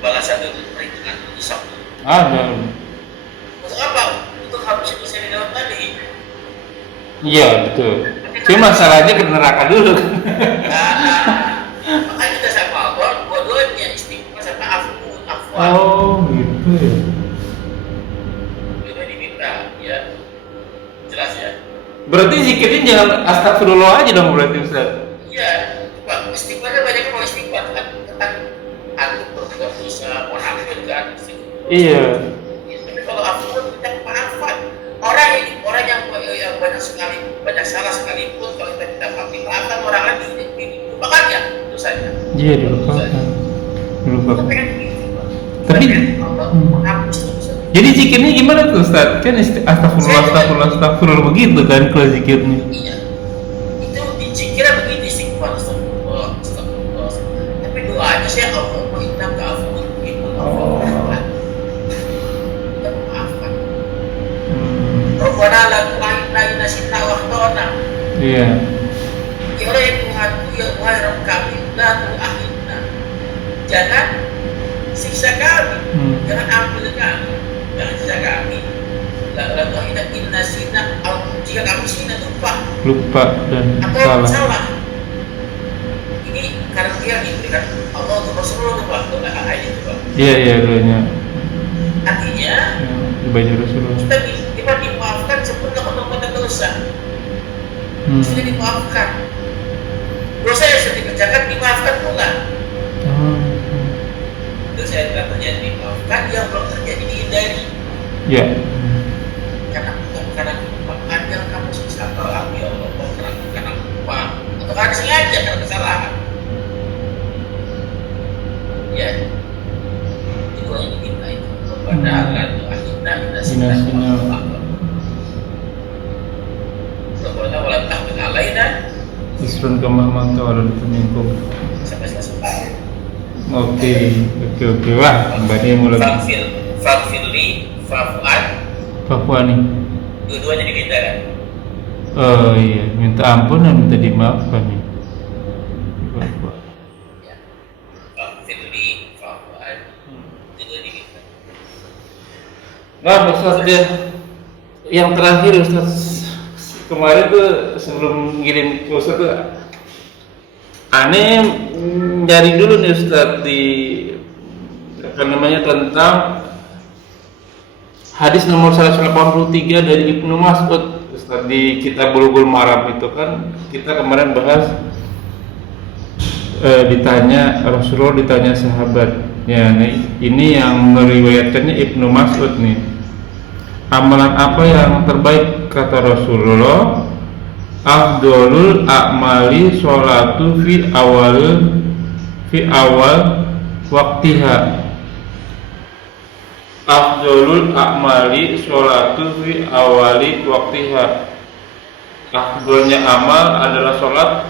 balasan untuk perhitungan hisab? Ada. Untuk apa? Untuk habisin dosa yang di dalam tadi. Iya betul. Cuma masalahnya ke neraka dulu. Makanya kita sama Allah, dua-duanya istighfar sama afwan. Oh gitu ya. Dua diminta, ya. Jelas ya. Berarti zikirnya jangan astagfirullah aja dong berarti Ustaz. Iya, Pak. Istighfarnya banyak kalau istighfar kan tentang aku berbuat dosa, mohon ampun kan. Iya. Tapi kalau afwan kita maafan. Orang yang banyak salah sekalipun kalau kita minta maaf dimaafkan orang lain dilupakan ya dosanya. Iya dilupakan. Tapi kan begitu, Pak. Tapi Allah menghapus dosa. jadi zikirnya gimana tuh Ustaz? Kan astagfirullah begitu kan kalau zikirnya. Iya. Itu dicikirnya begitu istighfar astagfirullah. Tapi doanya saya Allahumma innaka afuwwun tuhibbul afwa kita memaafkan. Rabbana la tu'akhidna in nasina wa akhtana. Iya. Ya Allah ya Tuhanku, ya Tuhan Rabb kami, la tu'akhidna. Jangan siksa kami, jangan ambil kami, jangan siksa kami. La tu'akhidna in nasina, jika kami sina Lupa dan atau salah. salah. Ini karena dia diberikan Allah untuk Rasulullah itu Pak, untuk ayat itu Pak. Iya doanya. Artinya Dibaca Rasulullah. kita dimaafkan sebelum melakukan dosa. Sudah dimaafkan. Dosa yang sudah dikerjakan dimaafkan pula. Dosa yang telah terjadi dimaafkan, yang belum terjadi dihindari. Ya. Karena panjang kamu susah kalau ya Allah, karena lupa atau karena sengaja karena kesalahan. Ya, itu yang kita itu kepada Allah itu akhirnya Inasina. Rabbana wa la tahmil alaina Isrun kama manta wa la minkum. sampai selesai. Oke. Wah, Mbak Nia mulai. Fakfirli, fafu'an. Papua nih. Dua-duanya diminta kan? Oh iya, minta ampun dan minta dimaafkan nih. Papua. Ya. Fakfirli, fafu'an. Dua diminta. Nah, Ustaz dia yang terakhir Ustaz kemarin tuh sebelum ngirim ke Ustaz tuh aneh nyari dulu nih Ustaz di tentang hadis nomor 183 dari Ibnu Mas'ud Ustaz di kitab Bulughul Maram itu kan kita kemarin bahas Rasulullah ditanya sahabat ya ini yang meriwayatkannya Ibnu Mas'ud nih. Amalan apa yang terbaik kata Rasulullah? Afdolul a'mali sholatu fi awal waktiha. Afdolul a'mali sholatu fi awali waktiha. Afdolnya amal adalah sholat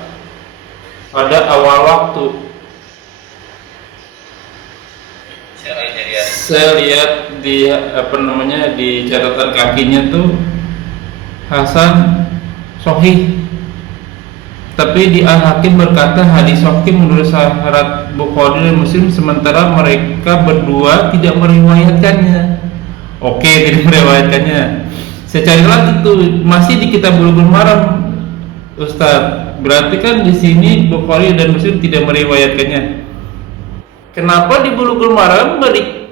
pada awal waktu. Saya lihat di di catatan kakinya tuh Hasan Sohih, tapi di Al-Hakim berkata hadis Sohih menurut syarat Bukhari dan Muslim, sementara mereka berdua tidak meriwayatkannya. Oke, tidak meriwayatkannya. Saya cari lagi tuh masih di kitab Bulughul Maram, Ustaz. Berarti kan di sini Bukhari dan Muslim tidak meriwayatkannya. Kenapa di Bulughul Maram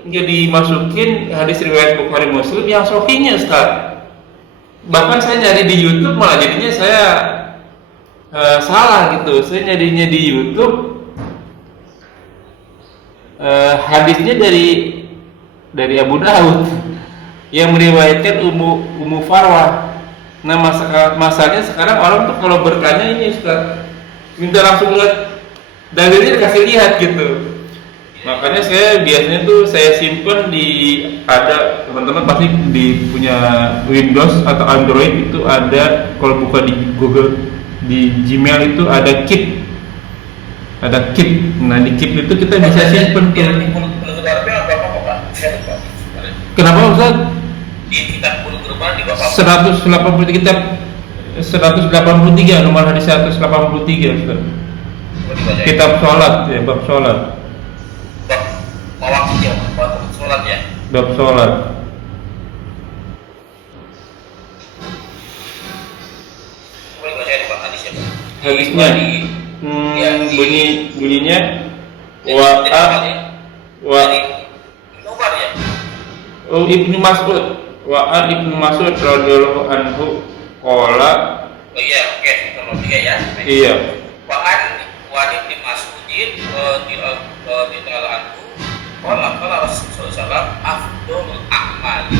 jadi masukin hadis riwayat Bukhari Muslim yang Sohihnya, Ustaz? Bahkan saya nyari di YouTube malah jadinya saya salah gitu. Saya nyarinya di YouTube hadisnya dari Abu Daud yang meriwayatkan Ummu Farwah. Nah masalahnya sekarang orang tuh kalau bertanya ini Ustaz minta langsung lihat dalilnya, dikasih lihat gitu. Makanya saya biasanya tuh saya simpen ada teman-teman pasti punya Windows atau Android itu ada, kalau buka di Google di Gmail itu ada keep. Nah di keep itu kita bisa simpen tuh. Kenapa Ustaz? Di kitab Bulughul Maram di bawah 183 kitab 183 nomor hadis 183 Ustaz. Kitab sholat ya, bab sholat. Waktunya, waktu sholat ya. Bab sholat. Boleh baca di Pak hadisnya. Hadisnya bunyinya Nomor ya. Ibnu Mas'ud Ibnu Mas'ud radhiyallahu anhu qala. Oh iya, oke, nomor 3 ya. Iya. Wa'an Ibnu Mas'udin radhiyallahu anhu qala Rasulullah SAW afdolul a'mali,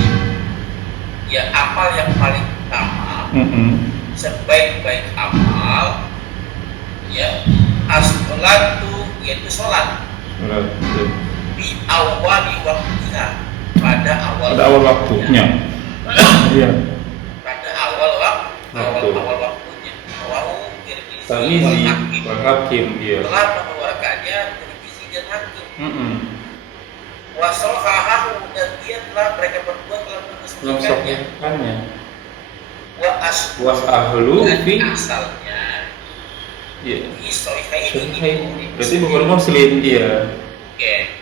ya amal yang paling utama, sebaik-baik amal ya as-sholatu, yaitu sholat di awali waktunya, pada awal waktunya. Iya. Pada awal waktunya. Tirmidzi Wal Hakim dia. telah mengeluarkannya Tirmidzi dan Wasohahahu, dan dia telah mereka berdua telah mengesahkannya. Was ahlu fi asalnya. Iya. Di Sohihaini. Berarti bukan Muslim dia. Oke.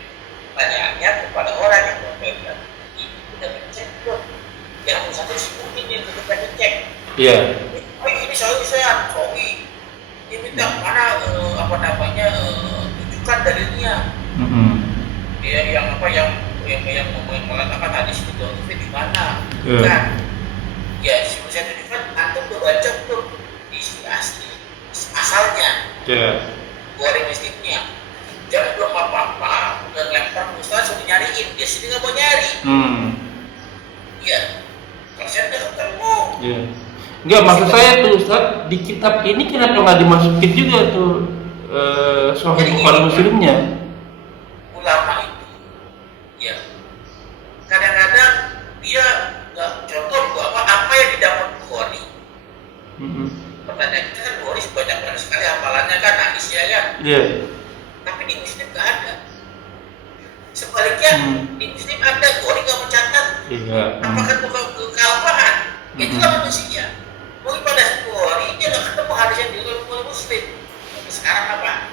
Pertanyaannya kepada orang yang berpegang ini sudah dicek belum? Yang satu sih mungkin yang sudah dicek. Iya. Oh ini saya dia minta mana tunjukkan dalilnya. Dia yang mengatakan hadis itu di mana? Bukan. Ya, saya tunjukkan antum udah baca belum di asli asalnya. Iya. Bukhari Muslimnya. Jangan belum apa-apa, udah lempar Ustaz sudah nyariin, dia sini nggak mau nyari. Iya. Kalau saya udah ketemu. Iya. Enggak, maksud saya tuh Ustaz, di kitab ini kenapa nggak dimasukin juga tuh Sahih Bukhari Muslimnya? Ulama itu, ya kadang-kadang dia nggak contoh apa yang didapat Bukhari. Pertanyaan kita kan Bukhari banyak sekali hafalannya kan, hadisnya kan. Iya. Tapi di Muslim nggak ada. Sebaliknya di Muslim ada, Bukhari nggak mencatat. Iya. Apakah itu kealpaan? Itulah manusia. Mungkin pada Bukhari dia nggak ketemu hadis yang dilakukan Muslim. Tapi sekarang apa?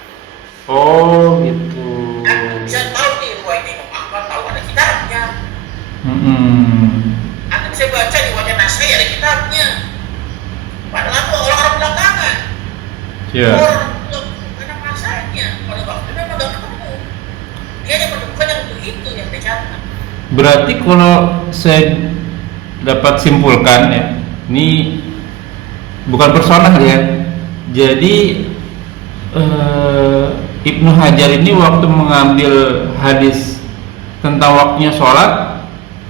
Oh gitu. Bisa tahu nih riwayat Imam Ahmad, tahu ada kitabnya. Anda bisa baca riwayat Nasai ada kitabnya. Padahal itu orang belakangan. Iya. Orang karena masanya pada waktu memang nggak ketemu. Dia hanya menemukan yang begitu yang dicatat. Berarti kalau saya dapat simpulkan ya, ini bukan personal ya. Jadi Ibnu Hajar ini waktu mengambil hadis tentang waktunya sholat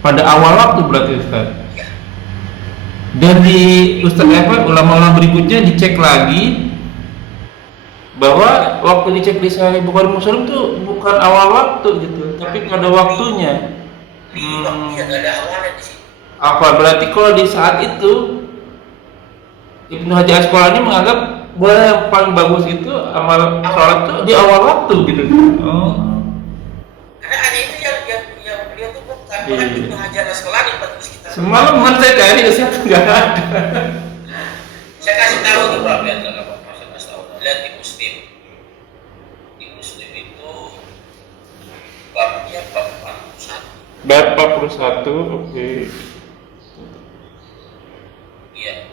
pada awal waktu berarti Ustaz. Ya. Dan di ulama-ulama berikutnya dicek lagi bahwa waktu dicek di Sahih Bukhari Muslim tuh bukan awal waktu gitu, tapi pada waktunya. Waktunya nggak ada awalnya di sini. Apa berarti kalau di saat itu Ibnu Hajar Asqalani menganggap boleh yang paling bagus itu amal sholat tuh di awal waktu gitu. Karena hanya itu yang beliau tuh bukan Ibnu Hajar Asqalani bagus kita. Semalam saya cari di situ nggak ada. Saya kasih tahu nih Pak, lihat nggak apa-apa, saya kasih tahu. Lihat di Muslim. Di Muslim itu babnya bab 41. Bab 41, oke. Iya.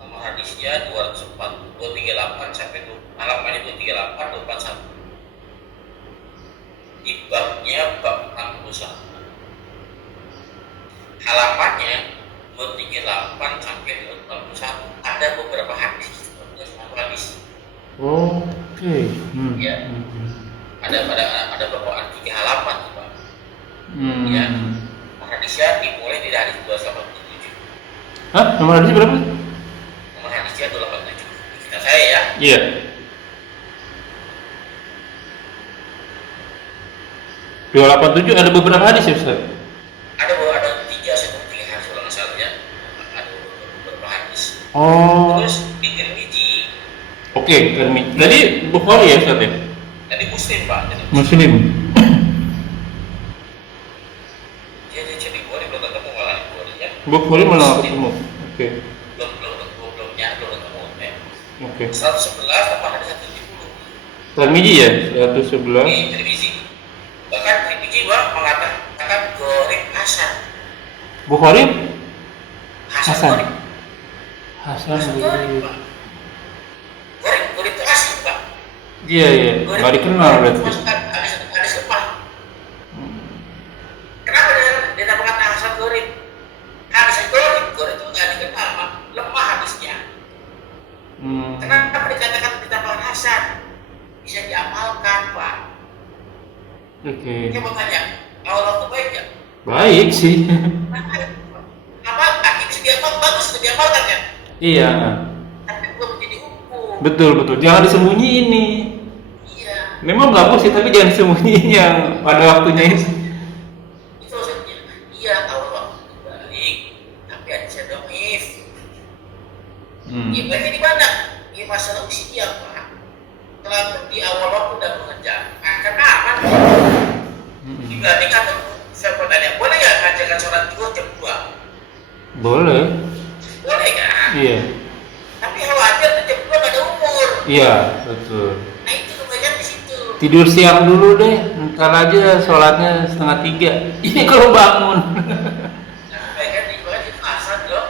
Nomor hadisnya 238 sampai halamannya 238 241. Di babnya bab 61. Halamannya 238 sampai 241. Ada beberapa hadis, satu hadis. Oke. Ya. Ada beberapa 3 halaman, Pak. Ya. Hadisnya dimulai dari hadis 287. Hah? Nomor hadisnya berapa? Nomor hadisnya 287. Kita saya ya. Iya. .287 ada beberapa hadis ya Ustaz? Ada 3 hadis kalau nggak salah ya. Ada beberapa hadis. Oh. Terus di Tirmidzi. Oke, Tirmidzi. Jadi Bukhari ya Ustaz ya? Jadi Muslim Pak. Jadi Muslim. jadi Bukhari belum ketemu malah Bukhari ya. Bukhari malah ketemu. Oke. Belum ketemu ya. Oke. 111 apa ada 170. Tirmidzi ya? 111. Di Tirmidzi. Bahkan Tirmidzi mengatakan goreng Hasan. Bukhari? Hasan. Hasan Hasan goreng Bukhari. Pak. Goreng itu asli Pak. Iya. Nggak dikenal berarti. Ada sepah. Kenapa dia namakan Hasan goreng? Hadis goreng itu nggak dikenal Pak. Lemah hadisnya. Kenapa dikatakan ditambahkan Hasan? Bisa diamalkan Pak. Oke. Dia mau tanya, Allah itu baik ya? Baik sih. Apa? Kaki bisa diamal, bagus bisa diamalkan ya? Iya. Tapi belum menjadi hukum. Betul. Jangan disembunyiin nih. Iya. Memang bagus sih, tapi jangan disembunyiin yang pada waktunya itu. Itu maksudnya. Iya, Allah itu baik, tapi ada saya doif. Ya baiknya di mana? Ya masalah usia Pak. Kalau di awal waktu udah mengejar, karena apa? Berarti kamu, saya mau tanya, boleh nggak ngajarkan sholat zuhur jam 2? Boleh. Boleh kan? Iya. Tapi khawatir tuh jam 2 nggak ada umur. Iya, betul. Nah itu kebaikan di situ. Tidur siang dulu deh, ntar aja sholatnya 2:30. Ini kalau bangun. Nah kebaikan di bawah di asal loh.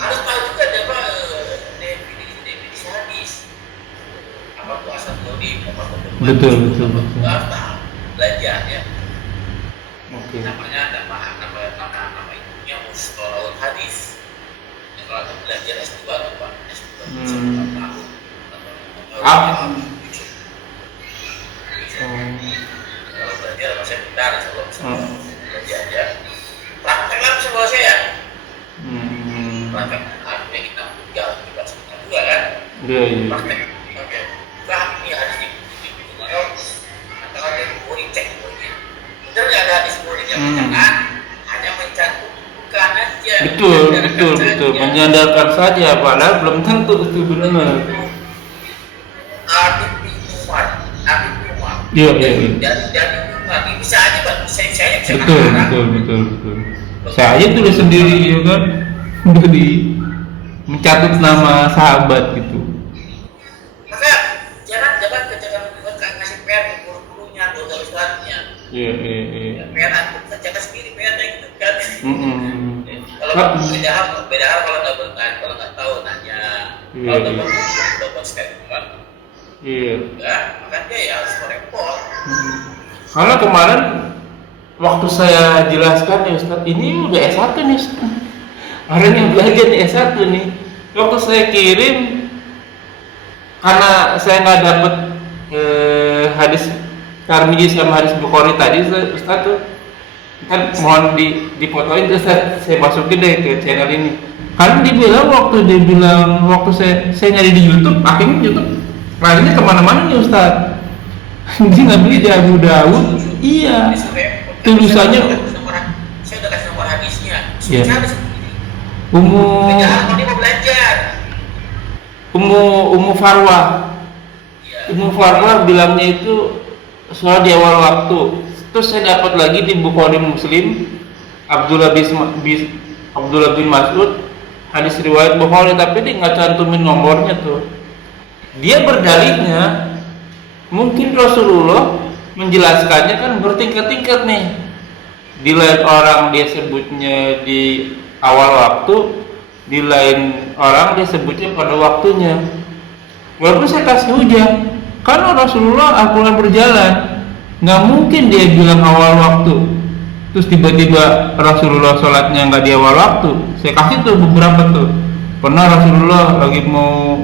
Harus tahu juga ada apa definisi hadis. Apa tuh asal dolim, apa tuh Betul. harus tahu, belajar ya. Oke. Namanya nama itunya mustalahul hadis. Yang kalau kita belajar S2 tuh Pak, S2 tahun. Apa? Kalau belajar sama saya bentar, kalau bisa belajar ya. Praktek lah bisa bawa saya. Praktek artinya kita tinggal juga sebentar juga kan. Iya. Praktek. Oke. Paham ini hadis di kalau antara dari buku cek bukunya. Bener nggak ada hadis buku jangan hanya mencantumkan aja. Betul. Menyandarkan saja, padahal belum tentu itu benar. Habib bin Umar. Iya. Dari Umar ini bisa aja Pak, saya bisa Betul. Saya tulis sendiri ya kan, dari mencatut nama sahabat gitu. Maka jangan ngasih PR ke guru-gurunya atau ustaznya. Iya. PR aku kerjakan sendiri PR gitu kan. Kalau beda hal kalau nggak bertanya, kalau nggak tahu nanya. Kalau nggak tahu dapat statement. Iya. Ya, makanya ya harus merepot. Karena kemarin waktu saya jelaskan nih Ustaz, ini udah S1 nih Ustaz. Orang yang belajar nih S1 nih. Waktu saya kirim, karena saya nggak dapet hadis Tirmidzi sama hadis Bukhari tadi Ustaz tuh, kan mohon difotoin terus saya masukin deh ke channel ini. Karena dibilang waktu saya nyari di YouTube, akhirnya YouTube larinya kemana-mana nih Ustaz. Dia nggak beli di Abu Dawud. Iya. Tulisannya. Saya udah kasih nomor hadisnya. Iya. Cari sendiri. Ummu mau belajar. Ummu Farwah. Iya. Ummu Farwah bilangnya itu soal di awal waktu. Terus saya dapat lagi di Bukhari Muslim Abdullah bin Mas'ud hadis riwayat Bukhari, tapi dia nggak cantumin nomornya tuh. Dia berdalihnya mungkin Rasulullah menjelaskannya kan bertingkat-tingkat nih. Di lain orang dia sebutnya di awal waktu, di lain orang dia sebutnya pada waktunya. Walaupun saya kasih hujah, karena Rasulullah Al-Quran berjalan, nggak mungkin dia bilang awal waktu terus tiba-tiba Rasulullah sholatnya nggak di awal waktu. Saya kasih tuh beberapa tuh. Pernah Rasulullah lagi mau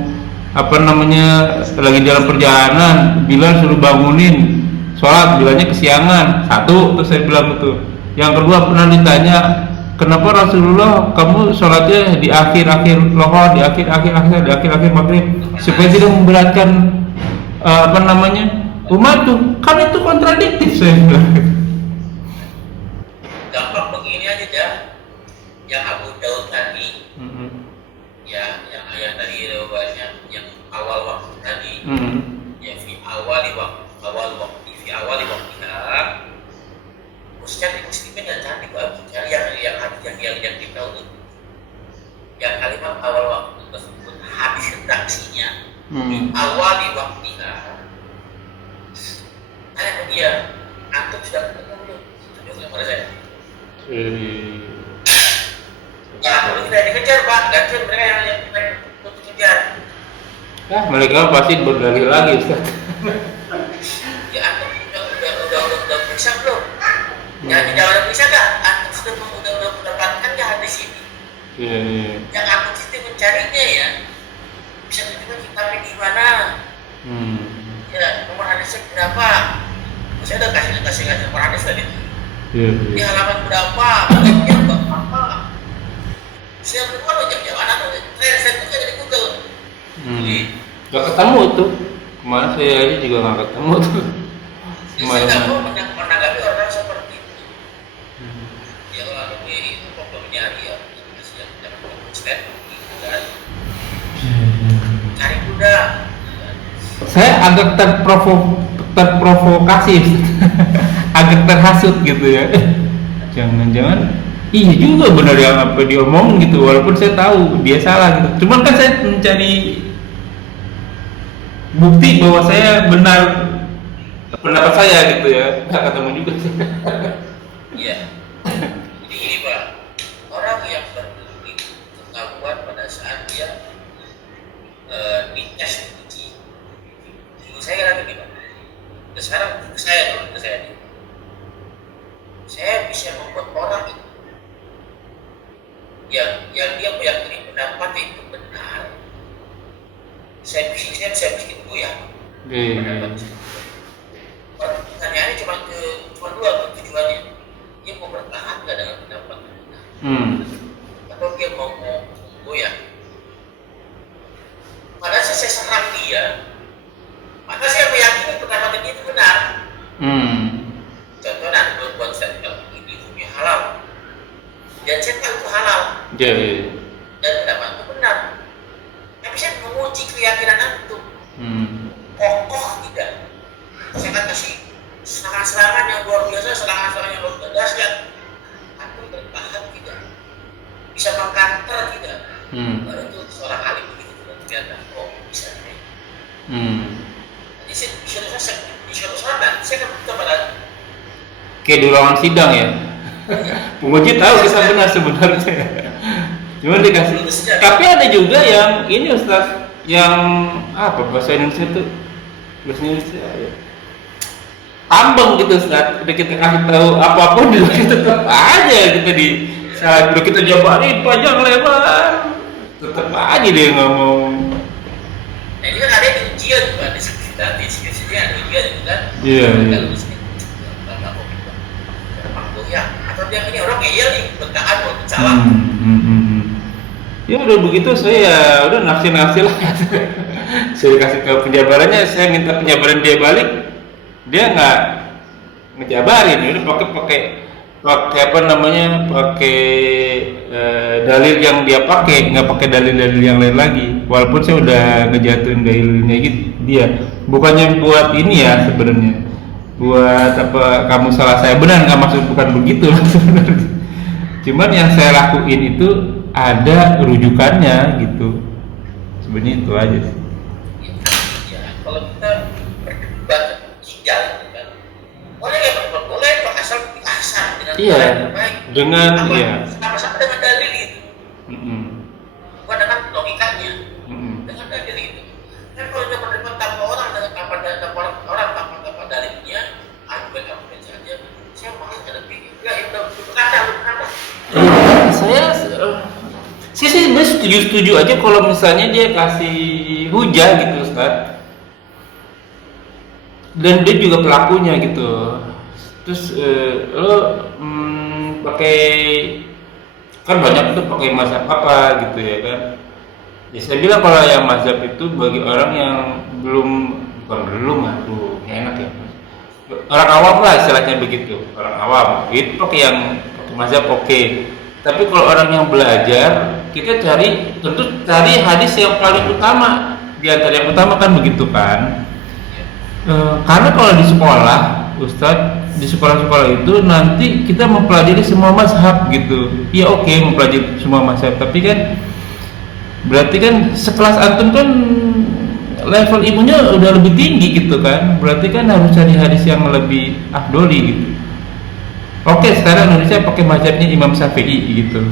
lagi dalam perjalanan, Bilal suruh bangunin sholat, Bilalnya kesiangan, satu, terus saya bilang betul. Yang kedua pernah ditanya, kenapa Rasulullah kamu sholatnya di akhir-akhir lohor, di akhir-akhir maghrib, supaya tidak memberatkan umat tuh, kan itu kontradiktif saya bilang. Gampang begini aja dah, yang Abu Daud tadi, ya yang ayat tadi riwayatnya yang awal waktu tadi, ya fi awali waktiha, khususnya di muslimin dan cantik yang kita tahu, yang kalimat awal waktu tersebut habis redaksinya di awali waktiha. Tanya dia, antum sudah ketemu belum? Tunjukkan kepada saya. Ya, kalau kita dikejar Pak, ganti mereka yang kejar. Mereka pasti berdalih lagi Ustaz. Ya, antum udah periksa belum? Ya, tidak ada periksa dah. Antum sudah mendapatkan nggak hadis ini? Iya. Yang antum mesti mencarinya ya. Bisa tunjukkan kitabnya di mana? Ya, nomor hadisnya berapa? Saya udah kasih nomor hadis tadi. Di halaman berapa? Baliknya berapa? Saya keluar jam-jam anak saya buka dari Google. Gak ketemu tuh. Kemarin saya aja juga gak ketemu tuh. Saya nggak mau menanggapi orang seperti itu. Ya kalau ini problem nyari ya, masih yang konsisten gitu kan. Cari kuda. Saya agak terprovokasi agak terhasut gitu ya. Jangan-jangan iya juga benar yang apa diomongin gitu, walaupun saya tahu dia salah gitu. Cuman kan saya mencari bukti bahwa saya benar pendapat saya gitu ya, nggak ketemu juga sih. Iya. Jadi ini Pak, orang yang berilmu pengetahuan pada saat dia dites uji. Dulu saya kan Pak. Sekarang saya bisa membuat orang itu yang dia meyakini pendapat itu benar. Saya bisa bikin goyah. Pertanyaannya cuma dua tujuannya. Dia mau bertahan nggak dengan pendapat benar? Atau dia mau goyah? Padahal saya serang dia. Maka saya meyakini pendapat itu benar. Contohnya ada perempuan saya bilang ini hukumnya halal, dan saya tahu itu halal. Dan pendapat itu benar. Tapi saya menguji keyakinan itu. Kokoh tidak. Saya akan kasih serangan-serangan yang luar biasa, serangan-serangan yang luar biasa. Aku bertahan tidak. Bisa mengkanter tidak. Baru itu seorang alim begitu ternyata. Oh bisa. Jadi saya kan kepada kayak di ruangan sidang ya. Penguji tahu kita benar sebenarnya. Cuma dikasih. Tapi ada juga yang ini Ustaz, yang apa bahasa Indonesia itu? Bahasa Indonesia ya. Tambeng gitu Ustaz. Udah kita kasih tahu apapun juga tetap aja kita di saat udah kita jabarin panjang lebar, tetap aja dia ngomong. Nah ini kan ada yang ujian Pak, di skripsinya ada ujian gitu kan. Iya. Ya, atau dia ini orang ngeyel nih, bertahan mau salah. Ya udah begitu saya udah nafsi lah. Saya kasih ke penjabarannya, saya minta penjabaran dia balik, dia nggak ngejabarin. Udah pakai apa namanya, pakai dalil yang dia pakai, nggak pakai dalil-dalil yang lain lagi. Walaupun saya udah ngejatuhin dalilnya gitu dia, bukannya buat ini ya sebenarnya. Buat apa kamu salah saya benar, nggak maksud bukan begitu sebenarnya. Cuman yang saya lakuin itu ada rujukannya gitu, sebenarnya itu aja sih. Ya, kalau kita berdebat ginjal kan, boleh Pak, asal dengan yang baik, dengan sama-sama dengan dalil itu, bukan dengan logikanya, dengan dalil itu. Kan kalau dia berdebat tanpa orang dengan tanpa dalilnya, argumen saja, saya malah lebih ya itu berkata. Saya sih setuju aja kalau misalnya dia kasih hujah gitu Ustaz, dan dia juga pelakunya gitu. Terus lo pakai kan banyak tuh pakai mazhab apa gitu ya kan. Ya saya bilang kalau yang mazhab itu bagi orang yang enak ya. Orang awam lah istilahnya begitu. Orang awam itu pakai yang pakai mazhab oke. Tapi kalau orang yang belajar, kita tentu cari hadis yang paling utama. Di antara yang utama kan begitu kan. Karena kalau di sekolah, Ustadz, di sekolah-sekolah itu nanti kita mempelajari semua mazhab gitu. Ya oke, mempelajari semua mazhab, tapi kan berarti kan sekelas antum kan level ilmunya udah lebih tinggi gitu kan. Berarti kan harus cari hadis yang lebih afdoli gitu. Oke, sekarang Indonesia pakai mazhabnya Imam Syafi'i gitu,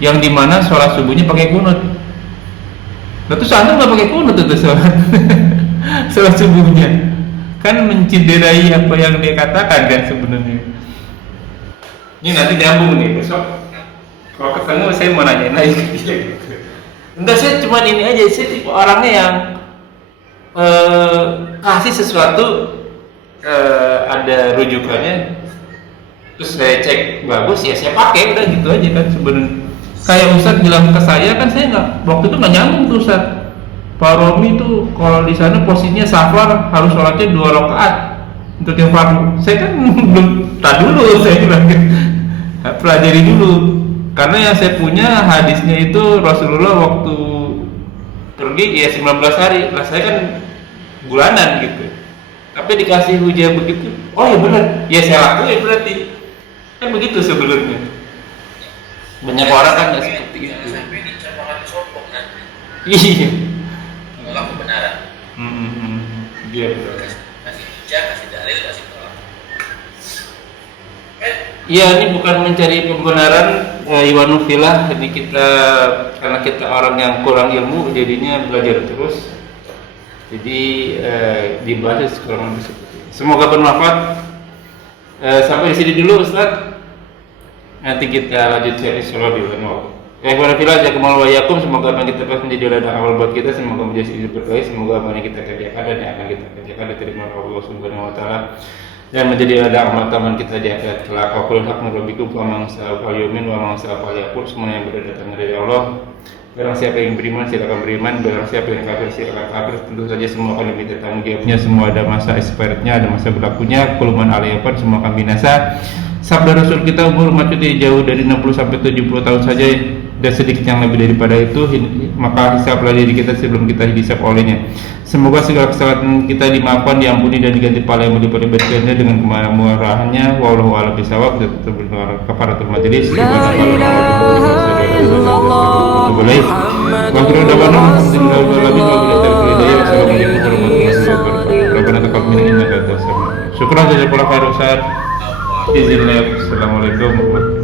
yang dimana sholat subuhnya pakai kunut. Lalu antum nggak pakai kunut itu sholat subuhnya, kan menciderai apa yang dia katakan kan sebenarnya. Ini nanti nyambung nih besok. Kalau ketemu saya mau nanya lagi ke dia. Enggak, saya cuma ini aja, saya tipe orangnya yang kasih sesuatu ada rujukannya. Terus saya cek bagus ya saya pakai, udah gitu aja kan sebenarnya. Kayak Ustadz bilang ke saya kan, saya nggak, waktu itu nggak nyambung tuh Ustadz. Pak Romi tuh kalau di sana posisinya safar harus sholatnya 2 rakaat untuk yang fardu. Saya kan belum, tak dulu saya bilang pelajari dulu, karena yang saya punya hadisnya itu Rasulullah waktu pergi ya 19 hari, lah saya kan bulanan gitu. Tapi dikasih hujah begitu, oh ya benar, ya saya lakuin berarti. Kan begitu sebenarnya. Banyak orang kan nggak seperti itu. Jangan sampai dicapakan sombong nanti. Iya. Menolak kebenaran. Iya benar. Kasih hujah, kasih dalil, kasih tolak. Iya, ini bukan mencari pembenaran Iwanufilah. Ini kita karena kita orang yang kurang ilmu, jadinya belajar terus. Jadi dibahas kurang lebih seperti ini. Semoga bermanfaat. Sampai di sini dulu Ustaz. Nanti kita lanjutkan insyaallah di lain waktu. Iwanufilah jazakumullahu wa iyyakum. Semoga apa yang kita bahas menjadi ladang amal buat kita. Semoga menjadi hidup berkah. Semoga apa yang kita kerjakan dan yang akan kita kerjakan diterima oleh Allah Subhanahu wa taala. Dan menjadi ada amal taman kita di akhirat kelak. Wa qul haqqan rabbikum wa man sa'a falyu'min wa man sa'a falyakfur. Semua yang berdatang dari Allah. Barang siapa yang beriman silakan beriman, barang siapa yang kafir silakan kafir. Tentu saja semua akan diminta tanggung jawabnya, semua ada masa expirednya, ada masa berlakunya. Kuluman alayapan semua akan binasa. Sabda Rasul kita umur umat kita jauh dari 60 sampai 70 tahun saja dan sedikit yang lebih daripada itu, maka hisablah diri kita sebelum kita dihisab olehnya. Semoga segala kesalahan kita dimaafkan, diampuni dan diganti pahala yang melipat-lipat ganda dengan kemurahannya. Wallahu a'lam bishawab. Kita tetap berdoa kafaratul majelis. Syukran jazakallahu khairan Ustaz. Izin. Assalamualaikum warahmatullahi wabarakatuh.